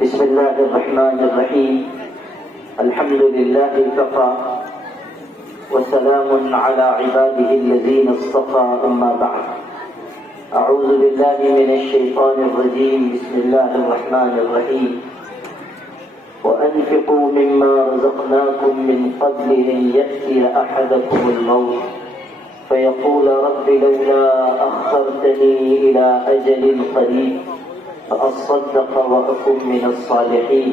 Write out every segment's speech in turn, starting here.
بسم الله الرحمن الرحيم. الحمد لله كفى وسلام على عباده الذين اصطفى. أما بعد، أعوذ بالله من الشيطان الرجيم. بسم الله الرحمن الرحيم. وأنفقوا مما رزقناكم من قبل أن يأتي أحدكم الموت فيقول رب لولا أخرتني إلى أجل قريب فأصدق وأكن من الصالحين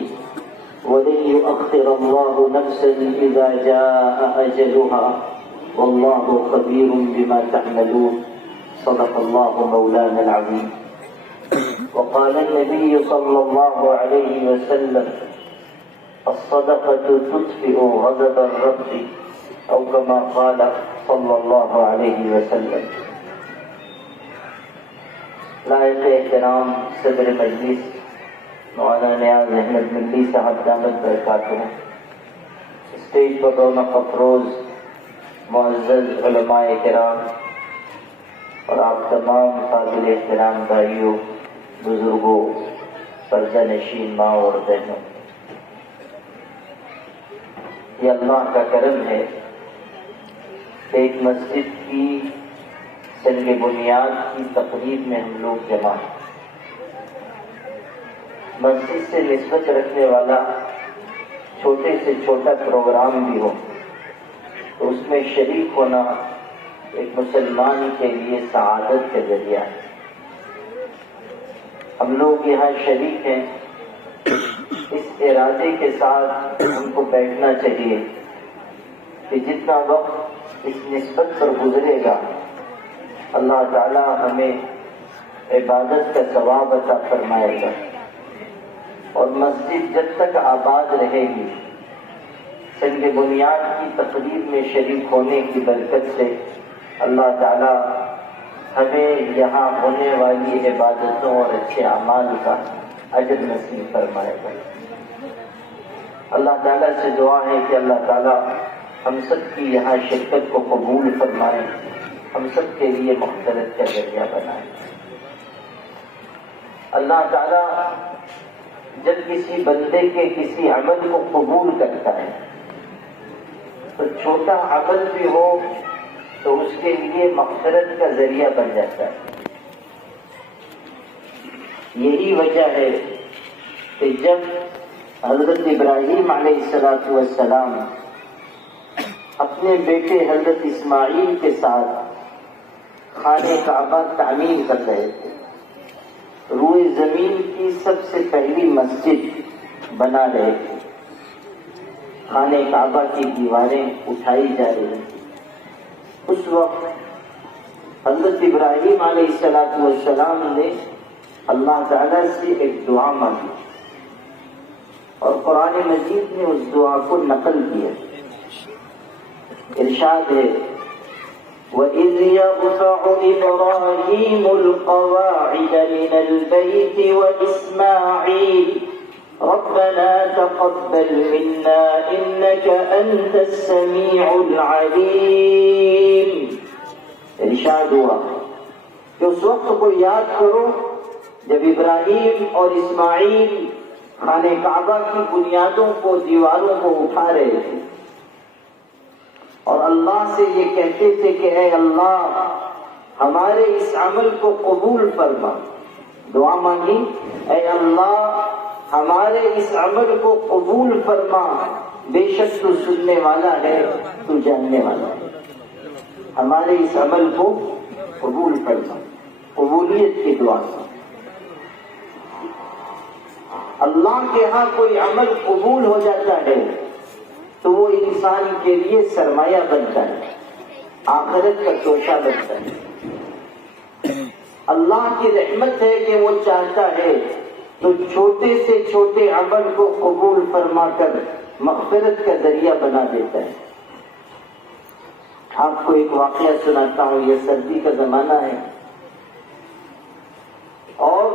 ولن يؤخر الله نفسا إذا جاء أجلها والله خبير بما تعملون. صدق الله مولانا العظيم. وقال النبي صلى الله عليه وسلم الصدقة تطفئ غضب الرب أو كما قال صلی اللہ علیہ وسلم. لائق احترام صدر مجلس مولانا نیاز احمد ملی صاحب دامت برکاتہ، اسٹیج پر رونق افروز معزز علماء کرام اور آپ تمام قابل احترام بھائیوں، بزرگوں، پردہ نشین ماں اور بہنوں، یہ اللہ کا کرم ہے ایک مسجد کی سنگ بنیاد کی تقریب میں ہم لوگ جمع ہیں. مسجد سے نسبت رکھنے والا چھوٹے سے چھوٹا پروگرام بھی ہو تو اس میں شریک ہونا ایک مسلمان کے لیے سعادت کا ذریعہ ہے. ہم لوگ یہاں شریک ہیں، اس ارادے کے ساتھ ہم کو بیٹھنا چاہیے کہ جتنا وقت اس نسبت پر گزرے گا اللہ تعالی ہمیں عبادت کا ثواب عطا فرمائے گا، اور مسجد جب تک آباد رہے گی سنگ بنیاد کی تقریب میں شریک ہونے کی برکت سے اللہ تعالی ہمیں یہاں ہونے والی عبادتوں اور اچھے اعمال کا اجر نصیب فرمائے گا. اللہ تعالیٰ سے دعا ہے کہ اللہ تعالیٰ ہم سب کی یہاں شرکت کو قبول فرمائے، ہم سب کے لیے مغفرت کا ذریعہ بنائے. اللہ تعالیٰ جب کسی بندے کے کسی عمل کو قبول کرتا ہے تو چھوٹا عمل بھی ہو تو اس کے لیے مغفرت کا ذریعہ بن جاتا ہے. یہی وجہ ہے کہ جب حضرت ابراہیم علیہ السلام اپنے بیٹے حضرت اسماعیل کے ساتھ خانہ کعبہ تعمیر کر رہے تھے، روئے زمین کی سب سے پہلی مسجد بنا رہے تھے، خانہ کعبہ کی دیواریں اٹھائی جا رہی تھیں. اس وقت حضرت ابراہیم علیہ السلام نے اللہ تعالیٰ سے ایک دعا مانگی اور قرآن مجید نے اس دعا کو نقل کیا. ارشاد ہے وَإِذْ يَرْفَعُ إِبْرَاهِيمُ الْقَوَاعِدَ مِنَ الْبَيْتِ وَإِسْمَاعِيلُ رَبَّنَا تَقَبَّلْ مِنَّا إِنَّكَ أَنْتَ السَّمِيعُ الْعَلِيمُ. ارشاد ہوا کہ اس وقت کو یاد کرو جب ابراہیم اور اسماعیل خانہ کعبہ کی بنیادوں کو، دیواروں کو اٹھا رہے تھے اور اللہ سے یہ کہتے تھے کہ اے اللہ ہمارے اس عمل کو قبول فرما. دعا مانگی، اے اللہ ہمارے اس عمل کو قبول فرما، بے شک تو سننے والا ہے، تو جاننے والا ہے. ہمارے اس عمل کو قبول فرما. قبولیت کی دعا. اللہ کے ہاں کوئی عمل قبول ہو جاتا ہے تو وہ انسان کے لیے سرمایہ بنتا ہے، آخرت کا توشہ بنتا ہے. اللہ کی رحمت ہے کہ وہ چاہتا ہے تو چھوٹے سے چھوٹے عمل کو قبول فرما کر مغفرت کا ذریعہ بنا دیتا ہے. آپ کو ایک واقعہ سناتا ہوں. یہ سردی کا زمانہ ہے اور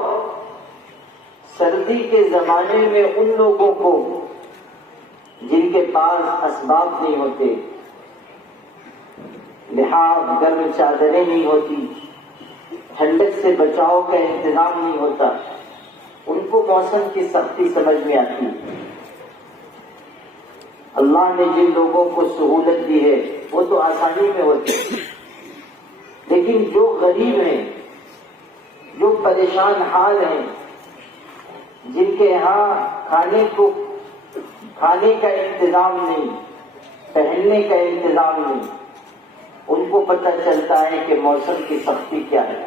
سردی کے زمانے میں ان لوگوں کو جن کے پاس اسباب نہیں ہوتے، لحاظ گرم چادریں نہیں ہوتی، ٹھنڈک سے بچاؤ کا انتظام نہیں ہوتا، ان کو موسم کی سختی سمجھ میں آتی ہے۔ اللہ نے جن لوگوں کو سہولت دی ہے وہ تو آسانی میں ہوتی ہے، لیکن جو غریب ہیں، جو پریشان حال ہیں، جن کے یہاں کھانے کا انتظام نہیں، پہننے کا انتظام نہیں، ان کو پتہ چلتا ہے کہ موسم کی سختی کیا ہے۔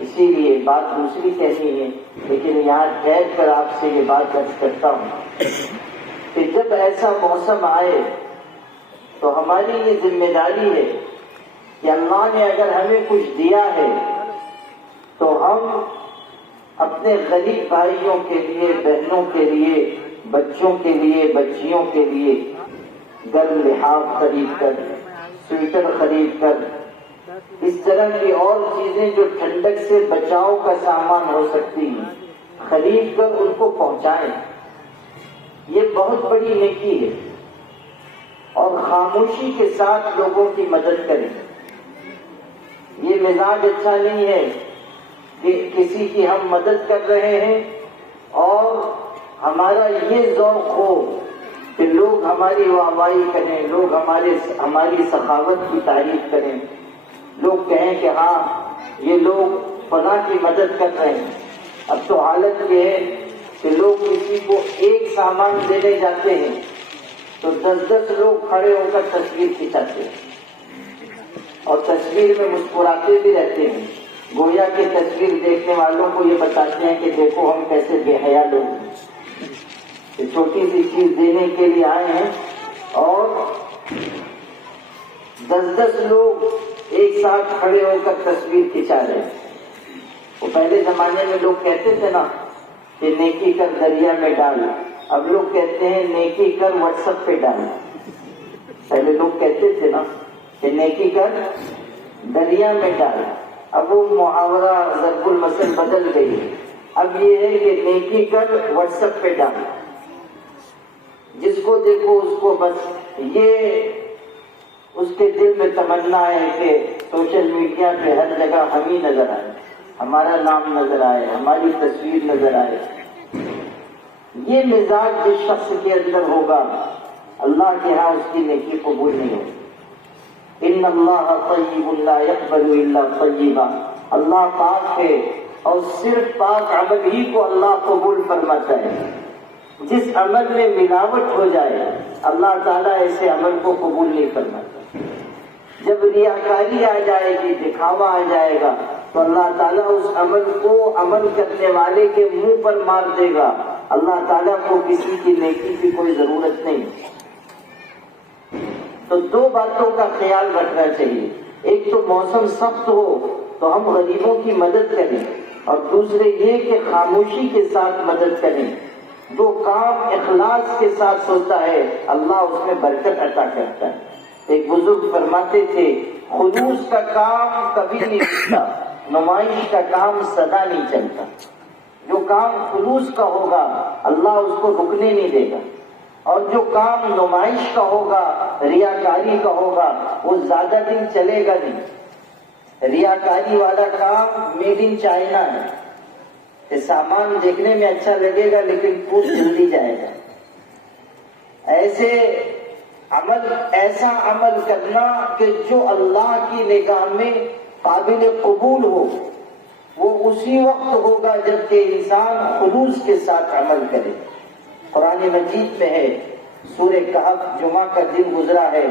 اسی لیے بات دوسری کہنی ہے، لیکن یہاں ٹھہر کر آپ سے یہ بات عرض کرتا ہوں کہ جب ایسا موسم آئے تو ہماری یہ ذمہ داری ہے کہ اللہ نے اگر ہمیں کچھ دیا ہے تو ہم اپنے غریب بھائیوں کے لیے، بہنوں کے لیے، بچوں کے لیے، بچیوں کے لیے گرم لحاف خرید کر، سویٹر خرید کر، اس طرح کی اور چیزیں جو ٹھنڈک سے بچاؤ کا سامان ہو سکتی ہیں، خرید کر ان کو پہنچائیں۔ یہ بہت بڑی نیکی ہے، اور خاموشی کے ساتھ لوگوں کی مدد کریں۔ یہ مزاج اچھا نہیں ہے کہ کسی کی ہم مدد کر رہے ہیں اور ہمارا یہ ذوق ہو کہ لوگ ہماری واہواہی کریں، لوگ ہماری سخاوت کی تعریف کریں، لوگ کہیں کہ ہاں یہ لوگ فلاں کی مدد کر رہے ہیں۔ اب تو حالت یہ ہے کہ لوگ کسی کو ایک سامان دینے جاتے ہیں تو 10 لوگ کھڑے ہو کر تصویر کھنچاتے ہیں اور تصویر میں مسکراتے بھی رہتے ہیں، گویا کہ تصویر دیکھنے والوں کو یہ بتاتے ہیں کہ دیکھو ہم کیسے بے حیا لوگ ہیں، کہ چھوٹی سی چیز دینے کے لیے آئے ہیں اور 10 لوگ ایک ساتھ کھڑے ہو کر تصویر کھنچا رہے ہیں۔ وہ پہلے زمانے میں لوگ کہتے تھے نا کہ نیکی کر دریا میں ڈال، اب لوگ کہتے ہیں نیکی کر واٹس ایپ پہ ڈال۔ پہلے لوگ کہتے تھے نا کہ نیکی کر دریا میں ڈال، اب وہ محاورہ ضرب المثل بدل گئی، اب یہ ہے کہ نیکی کر واٹس ایپ پہ ڈال، جس کو دیکھو اس کو بس یہ اس کے دل میں تمنا ہے کہ سوشل میڈیا پہ ہر جگہ ہم ہی نظر آئے، ہمارا نام نظر آئے، ہماری تصویر نظر آئے۔ یہ مزاج جس شخص کے اندر ہوگا اللہ کے ہاں اس کی نیکی قبول نہیں ہوگی۔ ان اللہ طیب لا یقبل الا طیبا، اللہ پاک ہے اور صرف پاک عمل ہی کو اللہ قبول فرماتا ہے۔ جس عمل میں ملاوٹ ہو جائے اللہ تعالیٰ ایسے عمل کو قبول نہیں فرماتا۔ جب ریاکاری آ جائے گی، دکھاوا آ جائے گا تو اللہ تعالیٰ اس عمل کو عمل کرنے والے کے منہ پر مار دے گا۔ اللہ تعالیٰ کو کسی کی نیکی کی کوئی ضرورت نہیں۔ تو 2 باتوں کا خیال رکھنا چاہیے، ایک تو موسم سخت ہو تو ہم غریبوں کی مدد کریں، اور دوسرے یہ کہ خاموشی کے ساتھ مدد کریں۔ جو کام اخلاص کے ساتھ ہوتا ہے اللہ اس میں برکت عطا کرتا ہے۔ ایک بزرگ فرماتے تھے خلوص کا کام کبھی نہیں رکتا، نمائش کا کام سدا نہیں چلتا۔ جو کام خلوص کا ہوگا اللہ اس کو رکنے نہیں دے گا، اور جو کام نمائش کا ہوگا، ریاکاری کا ہوگا، وہ زیادہ دن چلے گا نہیں۔ ریاکاری والا کام میڈ ان چائنا ہے کہ سامان دیکھنے میں اچھا لگے گا لیکن ٹوٹ جلدی جائے گا۔ ایسا عمل کرنا کہ جو اللہ کی نگاہ میں قابل قبول ہو، وہ اسی وقت ہوگا جب کہ انسان خلوص کے ساتھ عمل کرے۔ قرآن مجید میں ہے، سورہ کہف، جمعہ کا دن گزرا ہے،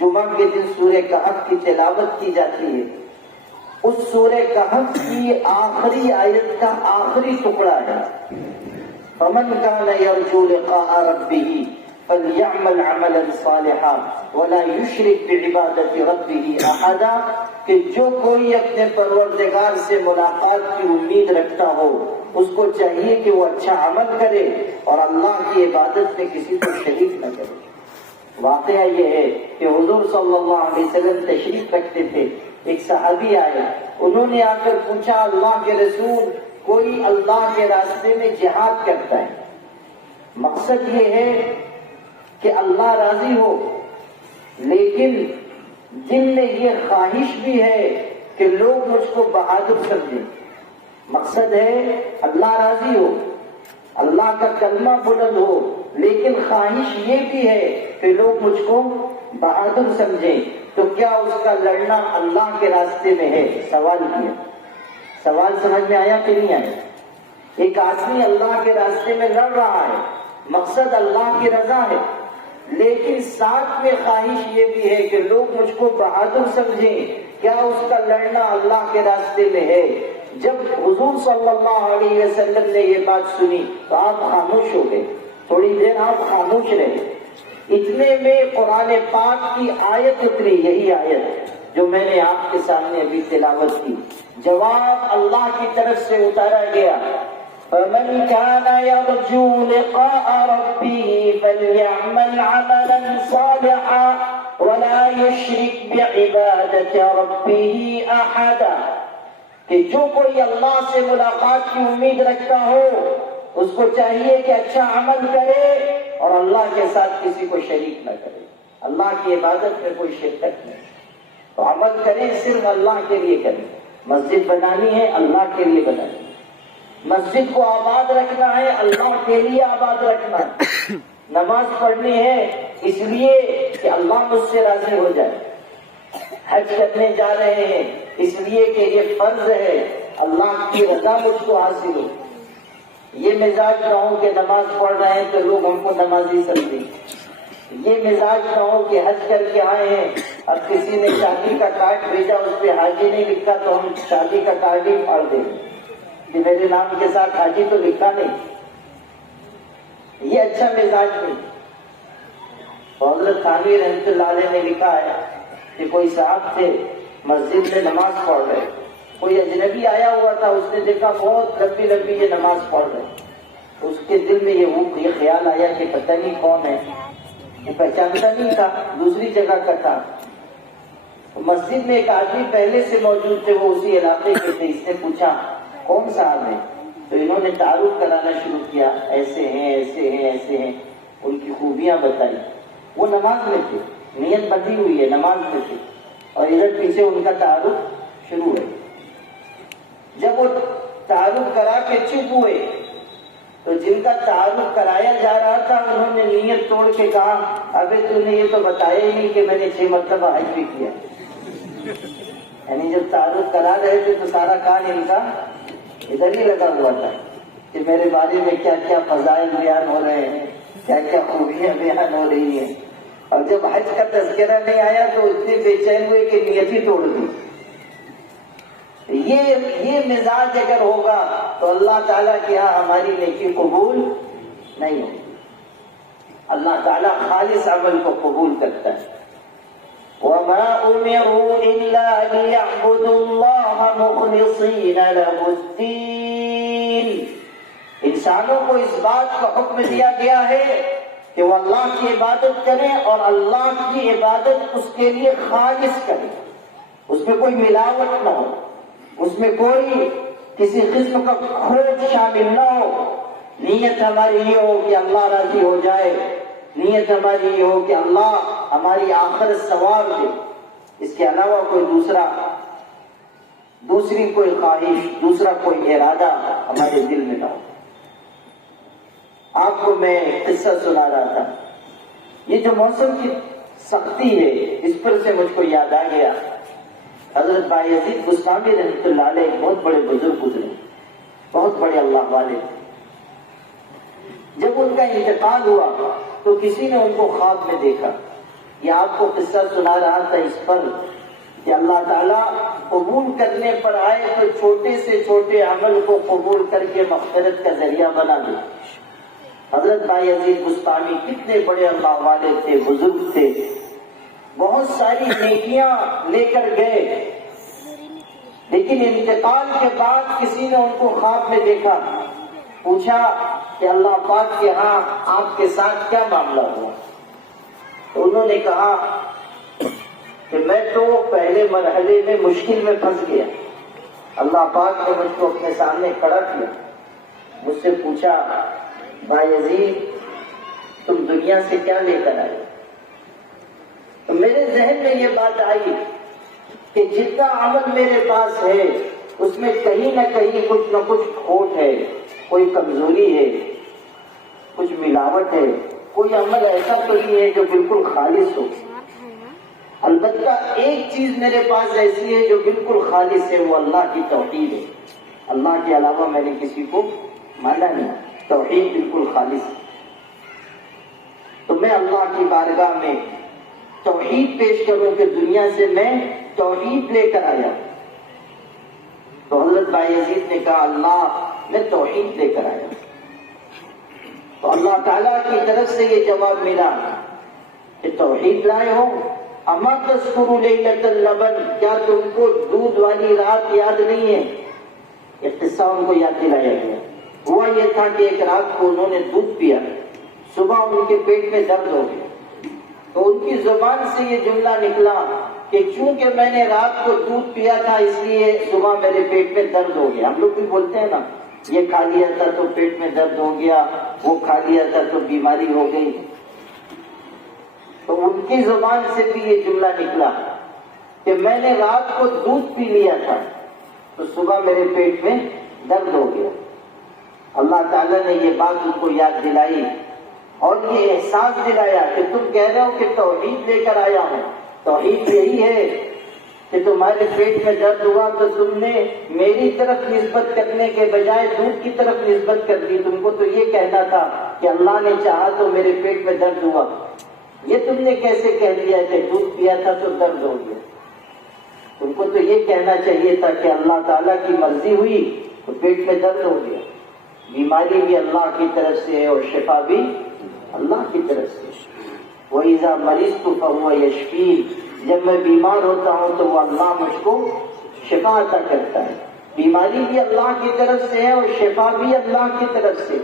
جمعہ کے دن سورہ کہف کی تلاوت کی جاتی ہے۔ اس سورہ کہف کی آخری آیت کا آخری ٹکڑا ہے، فَمَنْ كَانَ يَرْجُو لِقَاءَ رَبِّهِ فَلْيَعْمَلْ عَمَلًا صَالِحًا وَلَا يُشْرِكْ بِعِبَادَةِ رَبِّهِ أَحَدًا، کہ جو کوئی اپنے پروردگار سے ملاقات کی امید رکھتا ہو اس کو چاہیے کہ وہ اچھا عمل کرے اور اللہ کی عبادت میں کسی کو شریک نہ کرے۔ واقعہ یہ ہے کہ حضور صلی اللہ علیہ وسلم تشریف رکھتے تھے، ایک صحابی آئے، انہوں نے آ کر پوچھا اللہ کے رسول، کوئی اللہ کے راستے میں جہاد کرتا ہے، مقصد یہ ہے کہ اللہ راضی ہو، لیکن دل میں یہ خواہش بھی ہے کہ لوگ مجھ کو بہادر سمجھیں. مقصد ہے اللہ راضی ہو، اللہ کا کلمہ بلند ہو، لیکن خواہش یہ بھی ہے کہ لوگ مجھ کو بہادر سمجھیں. تو کیا اس کا لڑنا اللہ کے راستے میں ہے؟ سوال کیا. سوال سمجھ میں آیا کہ نہیں آیا؟ ایک آدمی اللہ کے راستے میں لڑ رہا ہے، مقصد اللہ کی رضا ہے، لیکن ساتھ میں خواہش یہ بھی ہے کہ لوگ مجھ کو بہادر سمجھیں. کیا اس کا لڑنا اللہ کے راستے میں ہے؟ جب حضور صلی اللہ علیہ وسلم نے یہ بات سنی تو آپ خاموش ہو گئے. تھوڑی دیر آپ خاموش رہے. اتنے میں قرآن پاک کی آیت اتری، یہی آیت جو میں نے آپ کے سامنے ابھی تلاوت کی. جواب اللہ کی طرف سے اتارا گیا، فَمَنْ كَانَ يَرْجُو لِقَاءَ رَبِّهِ فَلْيَعْمَلْ عَمَلًا صَالِحًا وَلَا يُشْرِكْ بِعِبَادَةِ رَبِّهِ أَحَدًا. کہ جو کوئی اللہ سے ملاقات کی امید رکھتا ہو اس کو چاہیے کہ اچھا عمل کرے اور اللہ کے ساتھ کسی کو شریک نہ کرے. اللہ کی عبادت میں کوئی شرکت نہیں. تو عمل کریں صرف اللہ کے لیے کریں. مسجد بنانی ہے اللہ کے لیے بنانی ہے. مسجد کو آباد رکھنا ہے اللہ کے لیے آباد رکھنا ہے. نماز پڑھنی ہے اس لیے کہ اللہ مجھ سے راضی ہو جائے. حج کرنے جا رہے ہیں اس لیے کہ یہ فرض ہے اللہ کی رضا مجھ کو حاصل ہو. یہ مزاج نہ ہو کہ نماز پڑھ رہے ہیں تو لوگ ہم کو نمازی سمجھیں. یہ مزاج نہ ہو کہ حج کر کے آئے ہیں اب کسی نے شادی کا کارڈ بھیجا اس پہ حاجی نہیں لکھا تو ہم شادی کا کارڈ ہی پھاڑ دیں کہ میرے نام کے ساتھ حاجی تو لکھا نہیں. یہ اچھا مزاج نہیں. حضرت تھانوی رحمۃ اللہ علیہ نے لکھا ہے کہ کوئی صاحب تھے مسجد میں نماز پڑھ رہے، کوئی اجنبی آیا ہوا تھا، اس نے دیکھا بہت لمبی لمبی یہ نماز پڑھ رہے. اس کے دل میں یہ خیال آیا کہ پتہ نہیں کون ہے. یہ پہچانتا نہیں تھا، دوسری جگہ کا تھا. مسجد میں ایک آدمی پہلے سے موجود تھے، وہ اسی علاقے کے تھے. اس نے پوچھا کون صاحب ہے؟ تو انہوں نے تعارف کرانا شروع کیا، ایسے ہیں ایسے ہیں ایسے ہیں، ان کی خوبیاں بتائی. وہ نماز میں تھے، نیت بندھی ہوئی ہے، نماز میں تھے، اور ادھر پیچھے ان کا تعارف شروع ہے. جب وہ تعارف کرا کے چپ ہوئے تو جن کا تعارف کرایا جا رہا تھا انہوں نے نیت توڑ کے کہا ابے تو نے یہ تو بتایا ہی نہیں کہ میں نے 6 مرتبہ حج بھی کیا. یعنی جب تعارف کرا رہے تھے تو سارا کان ان کا ادھر ہی لگا ہوا تھا کہ میرے بارے میں کیا کیا فضائل بیان ہو رہے ہیں، کیا کیا خوبیاں بیان ہو رہی ہیں. اور جب حج کا تذکرہ نہیں آیا تو اتنے بے چین ہوئے کہ نیت ہی توڑ دی. یہ مزاج اگر ہوگا تو اللہ تعالیٰ کے ہاں ہماری نیکی قبول نہیں ہوگی. اللہ تعالیٰ خالص عمل کو قبول کرتا ہے. وَمَا أُمِرُوا إِلَّا لِيَعْبُدُوا اللَّهَ مُخْلِصِينَ لَهُ الدِّينَ. انسانوں کو اس بات کا حکم دیا گیا ہے کہ وہ اللہ کی عبادت کریں اور اللہ کی عبادت اس کے لیے خالص کریں. اس میں کوئی ملاوٹ نہ ہو، اس میں کوئی کسی قسم کا کھوٹ شامل نہ ہو. نیت ہماری یہ ہو کہ اللہ راضی ہو جائے، نیت ہماری یہ ہو کہ اللہ ہماری آخرت ثواب دے. اس کے علاوہ کوئی دوسری کوئی خواہش، دوسرا کوئی ارادہ ہمارے دل میں نہ ہو. آپ کو میں قصہ سنا رہا تھا. یہ جو موسم کی سختی ہے اس پر سے مجھ کو یاد آ گیا. حضرت بایزید بستامی رحمۃ اللہ علیہ بہت بڑے بزرگ گزرے، بہت بڑے اللہ والے. جب ان کا انتقال ہوا تو کسی نے ان کو خواب میں دیکھا. یہ آپ کو قصہ سنا رہا تھا اس پر کہ اللہ تعالیٰ قبول کرنے پر آئے تو چھوٹے سے چھوٹے عمل کو قبول کر کے مغفرت کا ذریعہ بنا دے. حضرت بایزید بستامی کتنے بڑے اللہ والے تھے، بزرگ تھے، بہت ساری نیکیاں لے کر گئے. لیکن انتقال کے بعد کسی نے ان کو خواب میں دیکھا. پوچھا کہ اللہ پاک کے ہاں آپ کے ساتھ کیا معاملہ ہوا؟ تو انہوں نے کہا کہ میں تو پہلے مرحلے میں مشکل میں پھنس گیا. اللہ پاک نے مجھ کو اپنے سامنے کھڑا کیا، مجھ سے پوچھا بایزید تم دنیا سے کیا لے کر آئے؟ تو میرے ذہن میں یہ بات آئی کہ جتنا عمل میرے پاس ہے اس میں کہیں نہ کہیں کچھ نہ کچھ کھوٹ ہے، کوئی کمزوری ہے، کچھ ملاوٹ ہے، کوئی عمل ایسا تو نہیں ہے جو بالکل خالص ہو۔ البتہ ایک چیز میرے پاس ایسی ہے جو بالکل خالص ہے، وہ اللہ کی توحید ہے۔ اللہ کے علاوہ میں نے کسی کو مانا نہیں، توحید بالکل خالص ہے۔ تو میں اللہ کی بارگاہ میں توحید پیش کروں کہ دنیا سے میں توحید لے کر آیا۔ تو حضرت بایزید نے کہا اللہ میں توحید لے کر آیا۔ تو اللہ تعالیٰ کی طرف سے یہ جواب ملا کہ توحید لائے ہو، اما تذکروا لیلۃ اللبن، کیا تم کو دودھ والی رات یاد نہیں ہے؟ ایک قصہ ان کو یاد دلایا گیا۔ ہوا یہ تھا کہ ایک رات کو انہوں نے دودھ پیا، صبح ان کے پیٹ میں درد ہو گیا، تو ان کی زبان سے یہ جملہ نکلا کہ چونکہ میں نے رات کو دودھ پیا تھا اس لیے صبح میرے پیٹ میں درد ہو گیا۔ ہم لوگ بھی بولتے ہیں نا، یہ کھا لیا تھا تو پیٹ میں درد ہو گیا، وہ کھا لیا تھا تو بیماری ہو گئی۔ تو ان کی زبان سے بھی یہ جملہ نکلا کہ میں نے رات کو دودھ پی لیا تھا تو صبح میرے پیٹ میں درد ہو گیا۔ اللہ تعالیٰ نے یہ بات ان کو یاد دلائی اور یہ احساس دلایا کہ تم کہہ رہے ہو کہ توحید لے کر آیا ہوں، توحید یہی ہے کہ تمہارے پیٹ میں درد ہوا تو تم نے میری طرف نسبت کرنے کے بجائے دودھ کی طرف نسبت کر دی۔ تم کو تو یہ کہنا تھا کہ اللہ نے چاہا تو میرے پیٹ میں درد ہوا، یہ تم نے کیسے کہہ دیا کہ دودھ پیا تھا تو درد ہو گیا؟ تم کو تو یہ کہنا چاہیے تھا کہ اللہ تعالیٰ کی مرضی ہوئی تو پیٹ میں درد ہو گیا۔ بیماری بھی اللہ کی طرف سے ہے اور شفا بھی اللہ کی طرف سے۔ وَإِذَا مَرِضْتُ فَهُوَ يَشْفِينِ، جب میں بیمار ہوتا ہوں تو وہ اللہ مجھ کو شفا عطا کرتا ہے۔ بیماری بھی اللہ کی طرف سے ہے اور شفا بھی اللہ کی طرف سے۔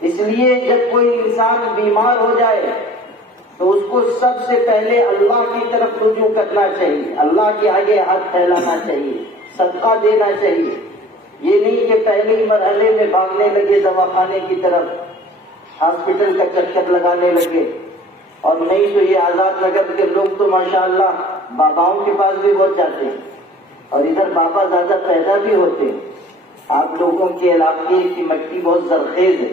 اس لیے جب کوئی انسان بیمار ہو جائے تو اس کو سب سے پہلے اللہ کی طرف رجوع کرنا چاہیے، اللہ کے آگے ہاتھ پھیلانا چاہیے، صدقہ دینا چاہیے۔ یہ نہیں کہ پہلے ہی مرحلے میں بھاگنے لگے دواخانے کی طرف، ہاسپٹل کا چکر لگانے لگے۔ اور نہیں تو یہ آزاد نگر کے لوگ تو ماشاءاللہ باباؤں کے پاس بھی پہنچ جاتے ہیں اور ادھر بابا زیادہ پیدا بھی ہوتے ہیں۔ آپ لوگوں کے علاقے کی مٹی بہت زرخیز ہے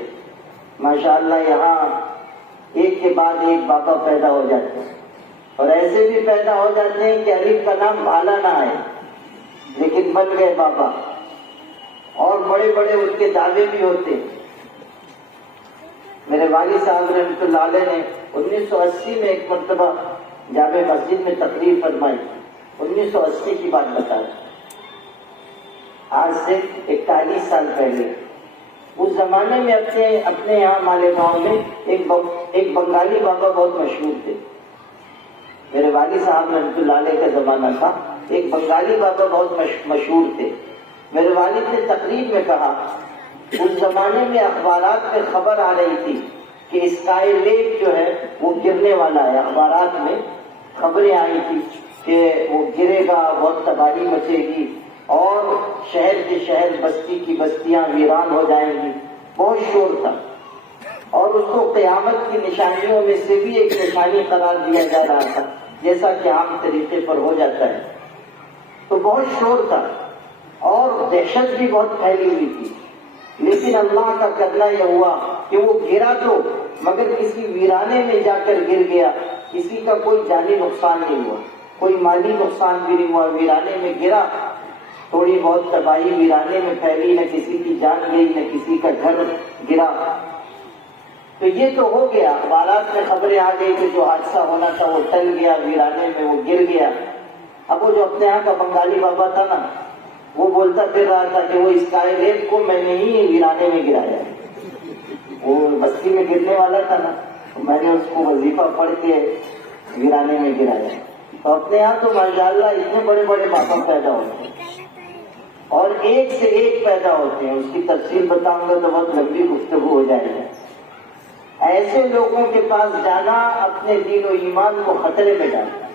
ماشاءاللہ، یہاں ایک کے بعد ایک بابا پیدا ہو جاتے ہیں، اور ایسے بھی پیدا ہو جاتے ہیں کہ الف کا نام بھالا نہ آئے لیکن بن گئے بابا، اور بڑے بڑے ان کے دعوے بھی ہوتے ہیں۔ میرے والد صاحب رحمۃ اللہ علیہ نے 1980 میں ایک مرتبہ جامع مسجد میں تقریر فرمائی، 1980 کی بات بتا رہا ہوں، آج سے 41 سال پہلے۔ اس زمانے میں اپنے یہاں مالیگاؤں میں ایک بنگالی بابا بہت مشہور تھے۔ میرے والد صاحب رحمۃ اللہ علیہ کا زمانہ تھا، ایک بنگالی بابا بہت مشہور تھے۔ میرے والد نے تقریر میں کہا، اس زمانے میں اخبارات میں خبر آ رہی تھی کہ اسکائی لیک جو ہے وہ گرنے والا ہے۔ اخبارات میں خبریں آئی تھی کہ وہ گرے گا، بہت تباہی مچے گی اور شہر کے شہر، بستی کی بستیاں ویران ہو جائیں گی، بہت شور تھا، اور اس کو قیامت کی نشانیوں میں سے بھی ایک نشانی قرار دیا جا رہا تھا، جیسا کہ عام طریقے پر ہو جاتا ہے۔ تو بہت شور تھا اور دہشت بھی بہت پھیلی ہوئی تھی، لیکن اللہ کا کرنا یہ ہوا کہ وہ گرا تو مگر کسی ویرانے میں جا کر گر گیا، کسی کا کوئی جانی نقصان نہیں ہوا، کوئی مالی نقصان بھی نہیں ہوا، ویرانے میں گرا، تھوڑی بہت تباہی ویرانے میں پھیلی، نہ کسی کی جان گئی نہ کسی کا گھر گرا۔ تو یہ تو ہو گیا، اخبارات میں خبریں آ گئی کہ جو حادثہ ہونا تھا وہ ٹل گیا، ویرانے میں وہ گر گیا۔ اب وہ جو اپنے یہاں کا بنگالی بابا تھا نا، وہ بولتا پھر رہا تھا کہ وہ اسکائی لیک کو میں نے ہی ویرانے میں گرایا، وہ بستی میں گرنے والا تھا نا، میں نے اس کو وظیفہ پڑھ کے ویرانے میں گرایا۔ تو اپنے یہاں تو ماشاءاللہ اتنے بڑے بڑے بابا پیدا ہوتے ہیں اور ایک سے ایک پیدا ہوتے ہیں، اس کی تفصیل بتاؤں گا تو بہت لمبی گفتگو ہو جائے گا۔ ایسے لوگوں کے پاس جانا اپنے دین و ایمان کو خطرے میں ڈالتا ہے۔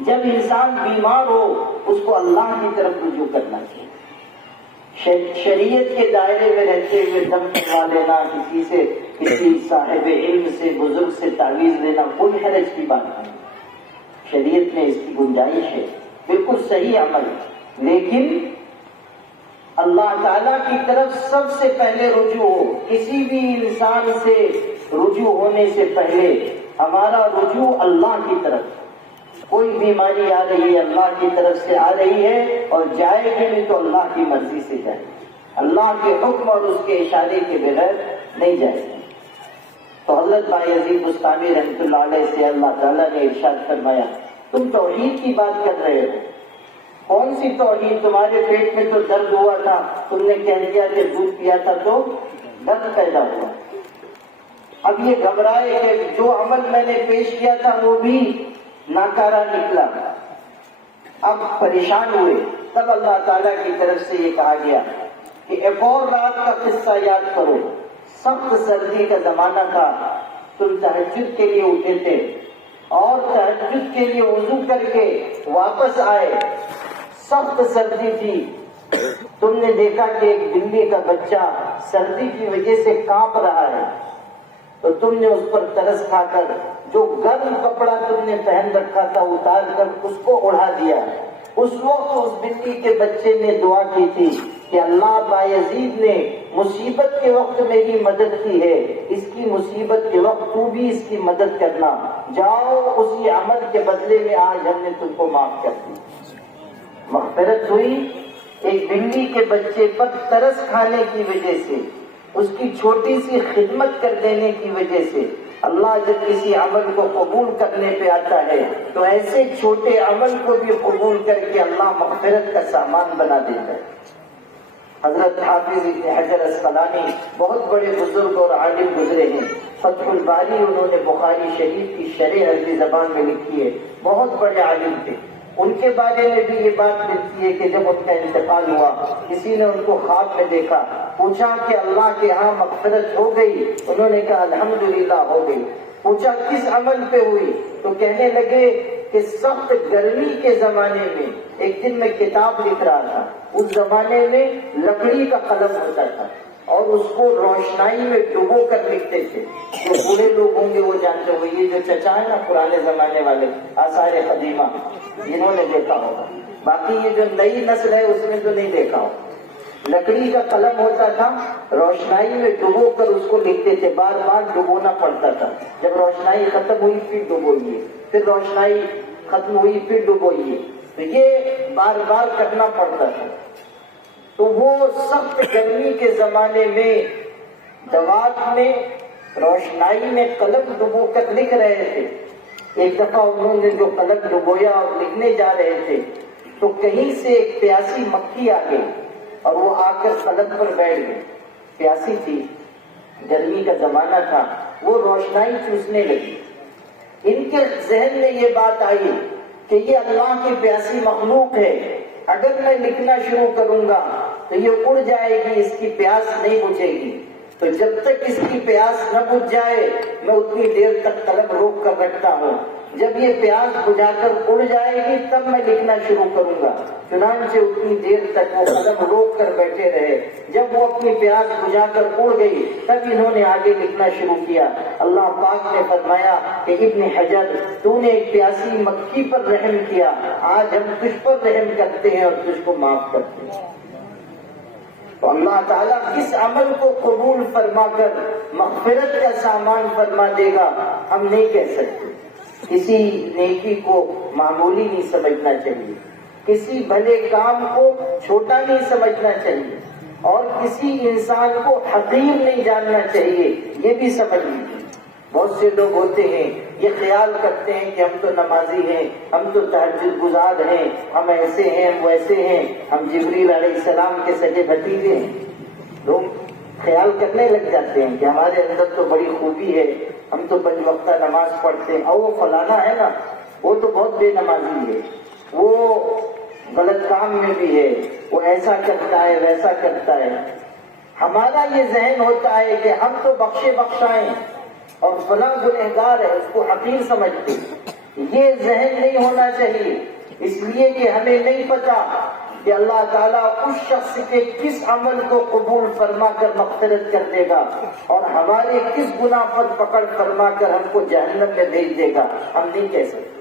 جب انسان بیمار ہو اس کو اللہ کی طرف رجوع کرنا چاہیے۔ شریعت کے دائرے میں رہتے ہوئے دم کروا لینا، کسی صاحب علم سے، بزرگ سے تعویذ لینا کوئی حرج کی بات نہیں۔ شریعت میں اس کی گنجائش ہے، بالکل صحیح عمل، لیکن اللہ تعالیٰ کی طرف سب سے پہلے رجوع ہو۔ کسی بھی انسان سے رجوع ہونے سے پہلے ہمارا رجوع اللہ کی طرف۔ کوئی بیماری آ رہی ہے اللہ کی طرف سے آ رہی ہے، اور جائے گی بھی تو اللہ کی مرضی سے جائے، اللہ کے حکم اور اس کے اشارے کے بغیر نہیں جائے گی۔ تو حضرت بایزید بستامی رحمۃ اللہ علیہ سے اللہ تعالیٰ نے ارشاد فرمایا، تم توحید کی بات کر رہے ہو، کون سی توحید؟ تمہارے پیٹ میں تو درد ہوا تھا، تم نے کہہ دیا کہ دودھ پیا تھا تو درد پیدا ہوا۔ اب یہ گھبرائے کہ جو عمل میں نے پیش کیا تھا وہ بھی ناکارہ نکلا، اب پریشان ہوئے۔ تب اللہ تعالیٰ کی طرف سے یہ کہا گیا کہ ایک اور رات کا قصہ یاد کرو، سخت سردی کا زمانہ تھا، تم تہجد کے لیے اٹھے تھے اور تہجد کے لیے وضو کر کے واپس آئے، سخت سردی تھی، تم نے دیکھا کہ ایک بلی کا بچہ سردی کی وجہ سے کانپ رہا ہے، تو تم نے اس پر ترس کھا کر جو گرم کپڑا تم نے پہن رکھا تھا اتار کر اس کو اڑا دیا۔ اس وقت اس بلی کے بچے نے دعا کی تھی کہ اللہ بایزید نے مصیبت کے وقت میری مدد کی ہے، اس کی مصیبت کے وقت تو بھی اس کی مدد کرنا، جاؤ اسی عمل کے بدلے میں آج ہم نے تم کو معاف کر دی۔ مغفرت ہوئی ایک بلی کے بچے پر ترس کھانے کی وجہ سے، اس کی چھوٹی سی خدمت کر دینے کی وجہ سے۔ اللہ جب کسی عمل کو قبول کرنے پہ آتا ہے تو ایسے چھوٹے عمل کو بھی قبول کر کے اللہ مغفرت کا سامان بنا دیتا ہے۔ حضرت حافظ ابن حجر اسقلانی بہت بڑے بزرگ اور عالم گزرے ہیں، فتح الباری انہوں نے بخاری شریف کی شرح عربی زبان میں لکھی ہے، بہت بڑے عالم تھے۔ ان کے بارے میں بھی یہ بات ملتی ہے کہ جب ان کا انتقال ہوا، کسی نے ان کو خواب میں دیکھا، پوچھا کہ اللہ کے ہاں مغفرت ہو گئی؟ انہوں نے کہا الحمدللہ ہو گئی۔ پوچھا کس عمل پہ ہوئی؟ تو کہنے لگے کہ سخت گرمی کے زمانے میں ایک دن میں کتاب لکھ رہا تھا، اس زمانے میں لکڑی کا قلم ہوتا تھا اور اس کو روشنائی میں ڈبو کر لکھتے تھے۔ جو بوڑھے لوگ ہوں گے وہ جانتے ہوئے، یہ جو چچا ہے نا پرانے زمانے والے آثار قدیمہ جنہوں نے دیکھا ہوگا، باقی یہ جو نئی نسل ہے اس نے تو نہیں دیکھا ہوگا۔ لکڑی کا قلم ہوتا تھا، روشنائی میں ڈبو کر اس کو لکھتے تھے، بار بار ڈبونا پڑتا تھا، جب روشنائی ختم ہوئی پھر ڈبوئیے، پھر روشنائی ختم ہوئی پھر ڈبوئیے، تو یہ بار بار کرنا پڑتا تھا۔ تو وہ سخت گرمی کے زمانے میں دوات میں روشنائی میں قلم ڈبو کر لکھ رہے تھے۔ ایک دفعہ انہوں نے جو قلم ڈبویا اور لکھنے جا رہے تھے تو کہیں سے ایک پیاسی مکھی آ گئی اور وہ آ کر قلم پر بیٹھ گئی، پیاسی تھی، گرمی کا زمانہ تھا، وہ روشنائی چوسنے لگی۔ ان کے ذہن میں یہ بات آئی کہ یہ اللہ کی پیاسی مخلوق ہے، اگر میں لکھنا شروع کروں گا تو یہ اڑ جائے گی، اس کی پیاس نہیں بجھے گی، تو جب تک اس کی پیاس نہ بجھ جائے میں اتنی دیر تک قلم روک کر رکھتا ہوں، جب یہ پیاس بجھا کر اڑ جائے گی تب میں لکھنا شروع کروں گا۔ چنانچہ اتنی دیر تک وہ قلم روک کر بیٹھے رہے، جب وہ اپنی پیاس بجھا کر اڑ گئی تب انہوں نے آگے لکھنا شروع کیا۔ اللہ پاک نے فرمایا کہ ابن حجر تو نے ایک پیاسی مکھی پر رحم کیا، آج ہم تجھ پر رحم کرتے ہیں اور تجھ کو معاف کرتے ہیں۔ تو اللہ تعالیٰ کس عمل کو قبول فرما کر مغفرت کا سامان فرما دے گا ہم نہیں کہہ سکتے۔ کسی نیکی کو معمولی نہیں سمجھنا چاہیے، کسی بھلے کام کو چھوٹا نہیں سمجھنا چاہیے، اور کسی انسان کو حقیر نہیں جاننا چاہیے، یہ بھی سمجھ لیجیے۔ بہت سے لوگ ہوتے ہیں یہ خیال کرتے ہیں کہ ہم تو نمازی ہیں، ہم تو تہجد گزار ہیں، ہم ایسے ہیں ہم ویسے ہیں، ہم جبریل علیہ السلام کے سگے بھتیجے ہیں۔ لوگ خیال کرنے لگ جاتے ہیں کہ ہمارے اندر تو بڑی خوبی ہے، ہم تو پنج وقتہ نماز پڑھتے ہیں، اور وہ فلانا ہے نا وہ تو بہت بے نمازی ہے، وہ غلط کام میں بھی ہے، وہ ایسا کرتا ہے ویسا کرتا ہے۔ ہمارا یہ ذہن ہوتا ہے کہ ہم تو بخشے بخشائیں اور فلاں گنہگار ہے اس کو حقیر سمجھتے، یہ ذہن نہیں ہونا چاہیے، اس لیے کہ ہمیں نہیں پتا کہ اللہ تعالیٰ اس شخص کے کس عمل کو قبول فرما کر مغفرت کر دے گا اور ہمارے کس گناہ پر پکڑ فرما کر ہم کو جہنم میں بھیج دے گا، ہم نہیں کہہ سکتے۔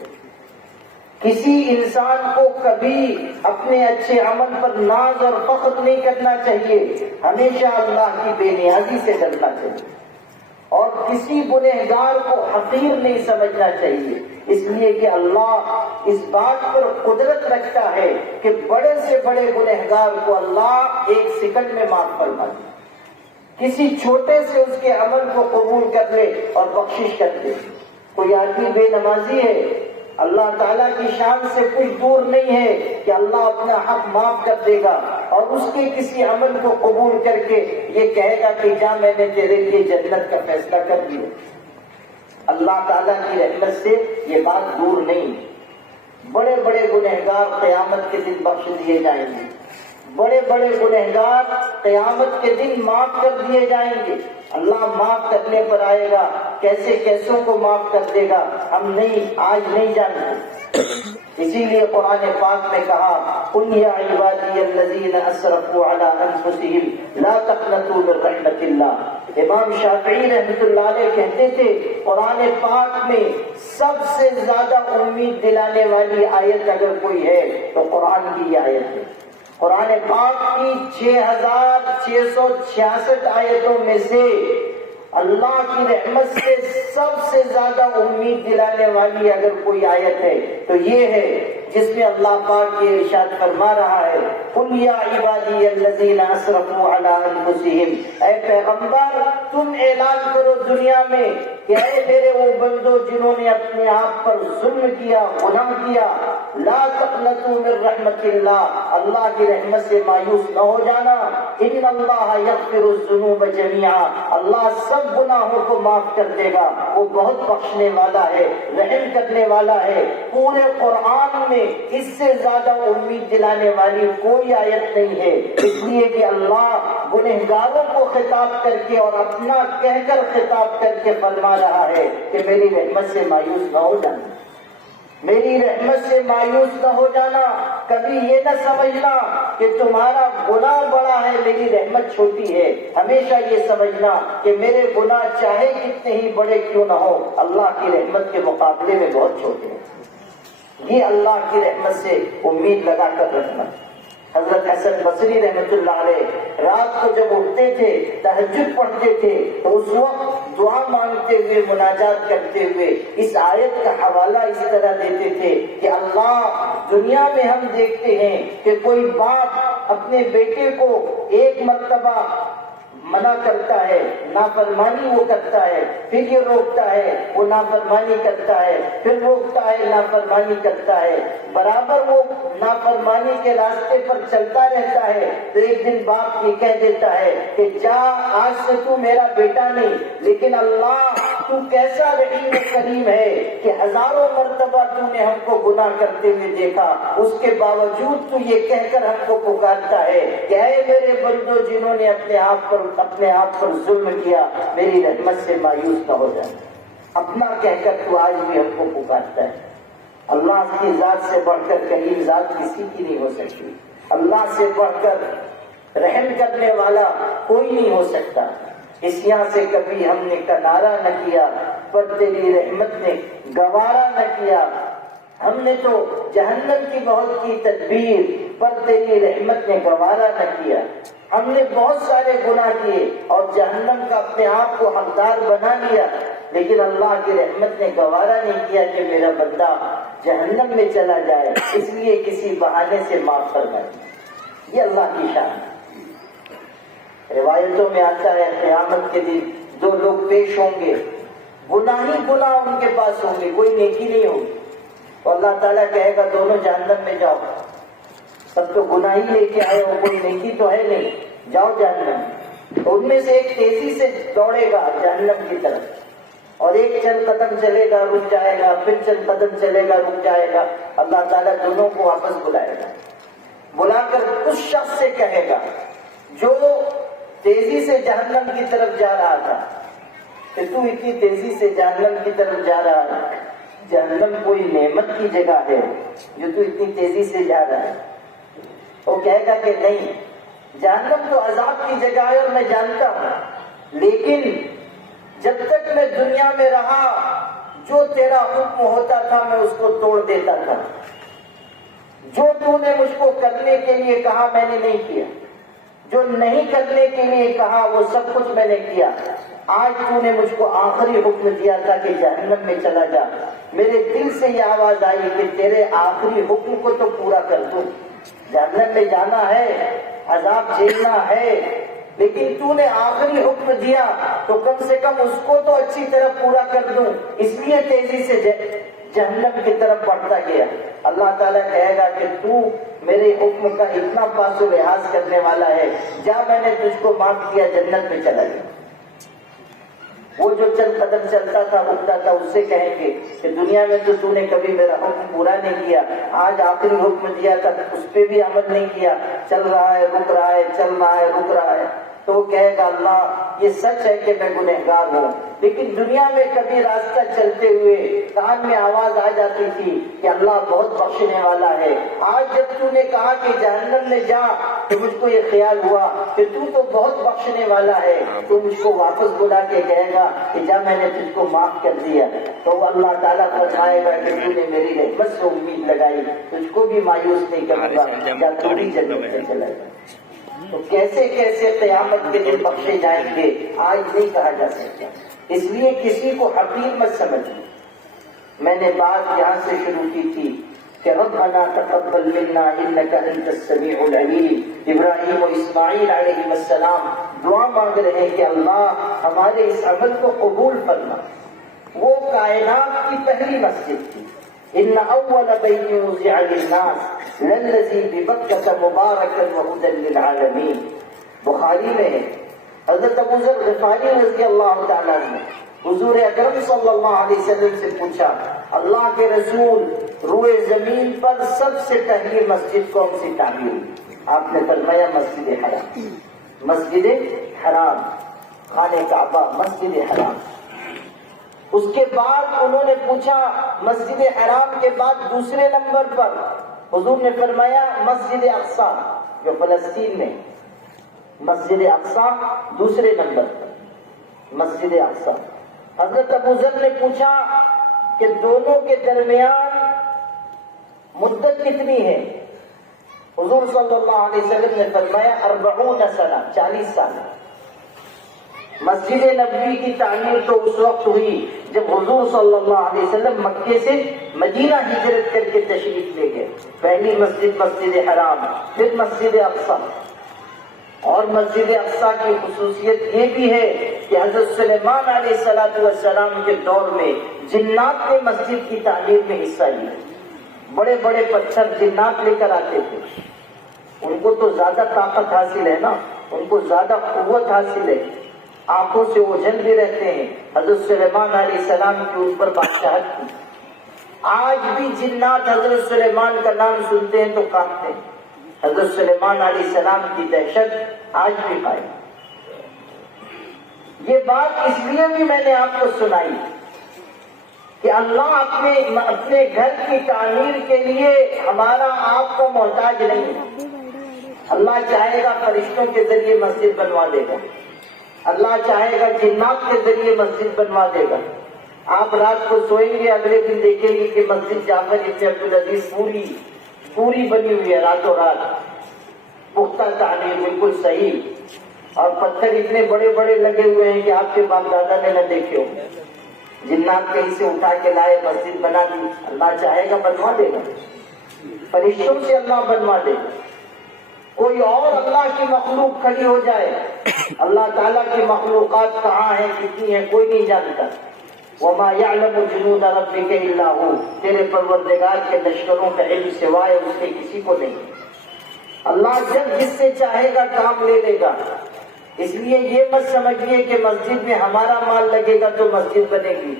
کسی انسان کو کبھی اپنے اچھے عمل پر ناز اور فخر نہیں کرنا چاہیے، ہمیشہ اللہ کی بے نیازی سے ڈرنا چاہیے، اور کسی گنہگار کو حقیر نہیں سمجھنا چاہیے، اس لیے کہ اللہ اس بات پر قدرت رکھتا ہے کہ بڑے سے بڑے گنہگار کو اللہ ایک سیکنڈ میں معاف فرما دے، کسی چھوٹے سے اس کے عمل کو قبول کر لے اور بخشش کر دے۔ کوئی آدمی بے نمازی ہے، اللہ تعالیٰ کی شان سے کچھ دور نہیں ہے کہ اللہ اپنا حق معاف کر دے گا، اور اس کے کسی عمل کو قبول کر کے یہ کہے گا کہ جا میں نے تیرے لیے جنت کا فیصلہ کر دیا۔ اللہ تعالیٰ کی رحمت سے یہ بات دور نہیں۔ بڑے بڑے گنہگار قیامت کے دن بخش دیے جائیں گے، بڑے بڑے گنہگار قیامت کے دن معاف کر دیے جائیں گے۔ اللہ معاف کرنے پر آئے گا، کیسے کیسوں کو معاف کر دے گا ہم آج نہیں جانتے۔ اسی لیے قرآن پاک میں کہا قل یا عبادی الذین اسرفوا علی انفسہم لا تقنطوا من رحمت اللہ۔ امام شافعی رحمۃ اللہ علیہ کہتے تھے قرآن پاک میں سب سے زیادہ امید دلانے والی آیت اگر کوئی ہے تو قرآن کی یہ آیت ہے۔ قرآن پاک کی 6666 آیتوں میں سے اللہ کی رحمت سے سب سے زیادہ امید دلانے والی اگر کوئی آیت ہے تو یہ ہے، جس میں اللہ پاک یہ ارشاد فرما رہا ہے قل یا عبادی الذین اسرفوا علی انفسہم، اے پیغمبر تم اعلان کرو دنیا میں کہ اے میرے وہ بندو جنہوں نے اپنے آپ پر ظلم کیا، گناہ کیا، لا تقنطوا من رحمت اللہ، اللہ کی رحمت سے مایوس نہ ہو جانا، ان اللہ یغفر الذنوب جميعا، اللہ سب گناہوں کو معاف کر دے گا، وہ بہت بخشنے والا ہے، رحم کرنے والا ہے۔ پورے قرآن میں اس سے زیادہ امید دلانے والی کوئی آیت نہیں ہے، اس لیے کہ اللہ گنہگاروں کو خطاب کر کے اور اپنا کہہ کر خطاب کر کے فرما رہا ہے کہ میری رحمت سے مایوس نہ ہو جانا، میری رحمت سے مایوس نہ ہو جانا۔ کبھی یہ نہ سمجھنا کہ تمہارا گناہ بڑا ہے میری رحمت چھوٹی ہے، ہمیشہ یہ سمجھنا کہ میرے گناہ چاہے کتنے ہی بڑے کیوں نہ ہو اللہ کی رحمت کے مقابلے میں بہت چھوٹے ہیں۔ یہ اللہ کی رحمت سے امید لگا کر رکھنا۔ حضرت حسن بصری رحمۃ اللہ علیہ رات کو جب اٹھتے تھے تہجد پڑھتے تھے تو اس وقت دعا مانگتے ہوئے، مناجات کرتے ہوئے اس آیت کا حوالہ اس طرح دیتے تھے کہ اللہ دنیا میں ہم دیکھتے ہیں کہ کوئی باپ اپنے بیٹے کو ایک مرتبہ منع کرتا ہے، نافرمانی وہ کرتا ہے، پھر یہ روکتا ہے، وہ نافرمانی کرتا ہے، پھر روکتا ہے، نافرمانی کرتا ہے، برابر وہ نافرمانی کے راستے پر چلتا رہتا ہے تو ایک دن باپ یہ کہہ دیتا ہے کہ جا آج سے تو میرا بیٹا نہیں، لیکن اللہ تو کیسا رحیم و کریم ہے کہ ہزاروں مرتبہ تو نے ہم کو گناہ کرتے ہوئے دیکھا، اس کے باوجود تو یہ کہہ کر ہم کو پکارتا ہے کہ اے میرے بندو جنہوں نے اپنے آپ پر ظلم کیا میری رحمت سے مایوس نہ ہو جائے۔ اپنا کہہ کر تو آج بھی ہم کو پکارتا ہے۔ اللہ کی ذات سے بڑھ کر کریم ذات کسی کی نہیں ہو سکتی، اللہ سے بڑھ کر رحم کرنے والا کوئی نہیں ہو سکتا۔ اس یہاں سے کبھی ہم نے کنارہ نہ کیا پر تیری رحمت نے گوارا نہ کیا، ہم نے تو جہنم کی بہت کی تدبیر پر تیری رحمت نے گوارا نہ کیا، ہم نے بہت سارے گناہ کیے اور جہنم کا اپنے آپ کو حقدار بنا لیا، لیکن اللہ کی رحمت نے گوارا نہیں کیا کہ میرا بندہ جہنم میں چلا جائے، اس لیے کسی بہانے سے معاف فرمائے۔ یہ اللہ کی شان ہے۔ روایتوں میں آتا ہے قیامت کے دن دو لوگ پیش ہوں گے، گناہ ہی گناہ ان کے پاس ہوں گے، کوئی نیکی نہیں ہوگی، تو اللہ تعالیٰ کہے گا دونوں جہنم میں جاؤ، سب تو گناہ ہی لے کے آئے ہو، کوئی نیکی تو ہے نہیں، جاؤ جہنم۔ تو ان میں سے ایک تیزی سے دوڑے گا جہنم کی طرف اور ایک چند قدم چلے گا رک جائے گا، پھر چند قدم چلے گا رک جائے گا۔ اللہ تعالیٰ دونوں کو واپس بلائے گا، بلا کر اس شخص سے کہے گا جو تیزی سے جہنم کی طرف جا رہا تھا کہ تو اتنی تیزی سے جہنم کی طرف جا رہا ہے، جہنم کوئی نعمت کی جگہ ہے جو تو اتنی تیزی سے جا رہا ہے؟ وہ کہے گا کہ نہیں، جہنم تو عذاب کی جگہ ہے اور میں جانتا ہوں، لیکن جب تک میں دنیا میں رہا جو تیرا حکم ہوتا تھا میں اس کو توڑ دیتا تھا، جو تو نے مجھ کو کرنے کے لیے کہا میں نے نہیں کیا، جو نہیں کرنے کے لیے کہا وہ سب کچھ میں نے کیا۔ آج تو نے مجھ کو آخری حکم دیا تھا کہ جہنم میں چلا جا، میرے دل سے یہ آواز آئی کہ تیرے آخری حکم کو تو پورا کر دوں، جہنم میں جانا ہے، عذاب جھیلنا ہے، لیکن تو نے آخری حکم دیا تو کم سے کم اس کو تو اچھی طرح پورا کر دوں، اس لیے تیزی سے جہنم کی طرف بڑھتا گیا۔ اللہ تعالیٰ کہے گا کہ تو میرے حکم کا اتنا پاس و لحاظ کرنے والا ہے، جا میں نے تجھ کو معاف کیا، جنت میں چلا گیا۔ وہ جو چند قدم چلتا تھا رکتا تھا اس سے کہیں گے کہ دنیا میں تو نے کبھی میرا حکم پورا نہیں کیا، آج آخری حکم دیا تھا اس پہ بھی عمل نہیں کیا، چل رہا ہے رک رہا ہے، چل رہا ہے رک رہا ہے۔ تو وہ کہے گا اللہ یہ سچ ہے کہ میں گنہگار ہوں، لیکن دنیا میں کبھی راستہ چلتے ہوئے کان میں آواز آ جاتی تھی کہ اللہ بہت بخشنے والا ہے۔ آج جب تو نے کہا کہ جہنم میں جا تو مجھ کو یہ خیال ہوا کہ تو بہت بخشنے والا ہے، تو مجھ کو واپس بلا کے کہے گا کہ جا میں نے تجھ کو معاف کر دیا۔ تو وہ اللہ تعالیٰ فرمائے گا کہ تو نے میری رحمت سے امید لگائی، تجھ کو بھی مایوس نہیں کروں گا، جا تو بھی جنت میں چلا جائے۔ تو کیسے کیسے قیامت کے دن بخشے جائیں گے آج نہیں کہا جا سکتا، اس لیے کسی کو حقیر مت سمجھیں۔ میں نے بات یہاں سے شروع کی تھی کہ ربنا تقبل منا انک انت السمیع العلیم۔ ابراہیم و اسماعیل علیہ السلام دعا مانگ رہے ہیں کہ اللہ ہمارے اس عمل کو قبول فرما۔ وہ کائنات کی پہلی مسجد تھی۔ ان اول بیت وضع للناس للذی ببکۃ مبارکا وہدی للعالمین۔ بخاری میں ہے حضرت ابو ذر غفاری رضی اللہ تعالیٰ عنہ حضور اکرم صلی اللہ علیہ وسلم سے پوچھا، اللہ کے رسول روئے زمین پر سب سے پہلی مسجد کون سی تعمیر ہوئی؟ آپ نے فرمایا مسجد حرام۔ مسجد حرام، خانہ کعبہ، مسجد حرام۔ اس کے بعد انہوں نے پوچھا مسجد حرام کے بعد دوسرے نمبر پر، حضور نے فرمایا مسجد اقصی جو فلسطین میں، مسجد اقصی دوسرے نمبر پر، مسجد اقصی۔ حضرت ابو ذر نے پوچھا کہ دونوں کے درمیان مدت کتنی ہے؟ حضور صلی اللہ علیہ وسلم نے فرمایا 40 سنہ، 40 سال۔ مسجد نبوی کی تعمیر تو اس وقت ہوئی جب حضور صلی اللہ علیہ وسلم مکے سے مدینہ ہجرت کر کے تشریف لے گئے۔ پہلی مسجد مسجد حرام، پھر مسجد اقصی۔ اور مسجد اقصی کی خصوصیت یہ بھی ہے کہ حضرت سلیمان علیہ السلام کے دور میں جنات نے مسجد کی تعمیر میں حصہ لیا۔ بڑے بڑے پتھر جنات لے کر آتے تھے، ان کو تو زیادہ طاقت حاصل ہے نا، ان کو زیادہ قوت حاصل ہے، آنکھوں سے اوجھل بھی رہتے ہیں۔ حضرت سلیمان علیہ السلام کی ان پر بادشاہت تھی۔ آج بھی جنات حضرت سلیمان کا نام سنتے ہیں تو کانپتے ہیں۔ حضرت سلیمان علیہ السلام کی دہشت آج بھی قائم۔ یہ بات اس لیے بھی میں نے آپ کو سنائی کہ اللہ اپنے گھر کی تعمیر کے لیے ہمارا آپ کا محتاج نہیں ہے۔ اللہ چاہے گا فرشتوں کے ذریعے مسجد بنوا دے گا، اللہ چاہے گا جنات کے ذریعے مسجد بنوا دے گا۔ آپ رات کو سوئیں گے، اگلے دن دیکھیں گے کہ مسجد جعفر ابن عبدالعزیز پوری بنی ہوئی ہے، راتوں رات پختہ تعمیر، بالکل صحیح، اور پتھر اتنے بڑے بڑے لگے ہوئے ہیں کہ آپ کے باپ دادا نے نہ دیکھے ہوں۔ جنات کہیں سے اٹھا کے لائے، مسجد بنا دی، اللہ چاہے گا بنوا دے گا، فرشتوں سے اللہ بنوا دے گا۔ کوئی اور اللہ کی مخلوق کھڑی ہو جائے، اللہ تعالیٰ کی مخلوقات کہاں ہیں، کتنی ہیں، کوئی نہیں جانتا۔ وَمَا يَعْلَمُ جُنُودَ رَبِّكَ إِلَّا هُوَ، تیرے پروردگار کے لشکروں کا علم سوائے اس کے کسی کو نہیں۔ اللہ جب جس سے چاہے گا کام لے لے گا۔ اس لیے یہ مت سمجھیے کہ مسجد میں ہمارا مال لگے گا تو مسجد بنے گی،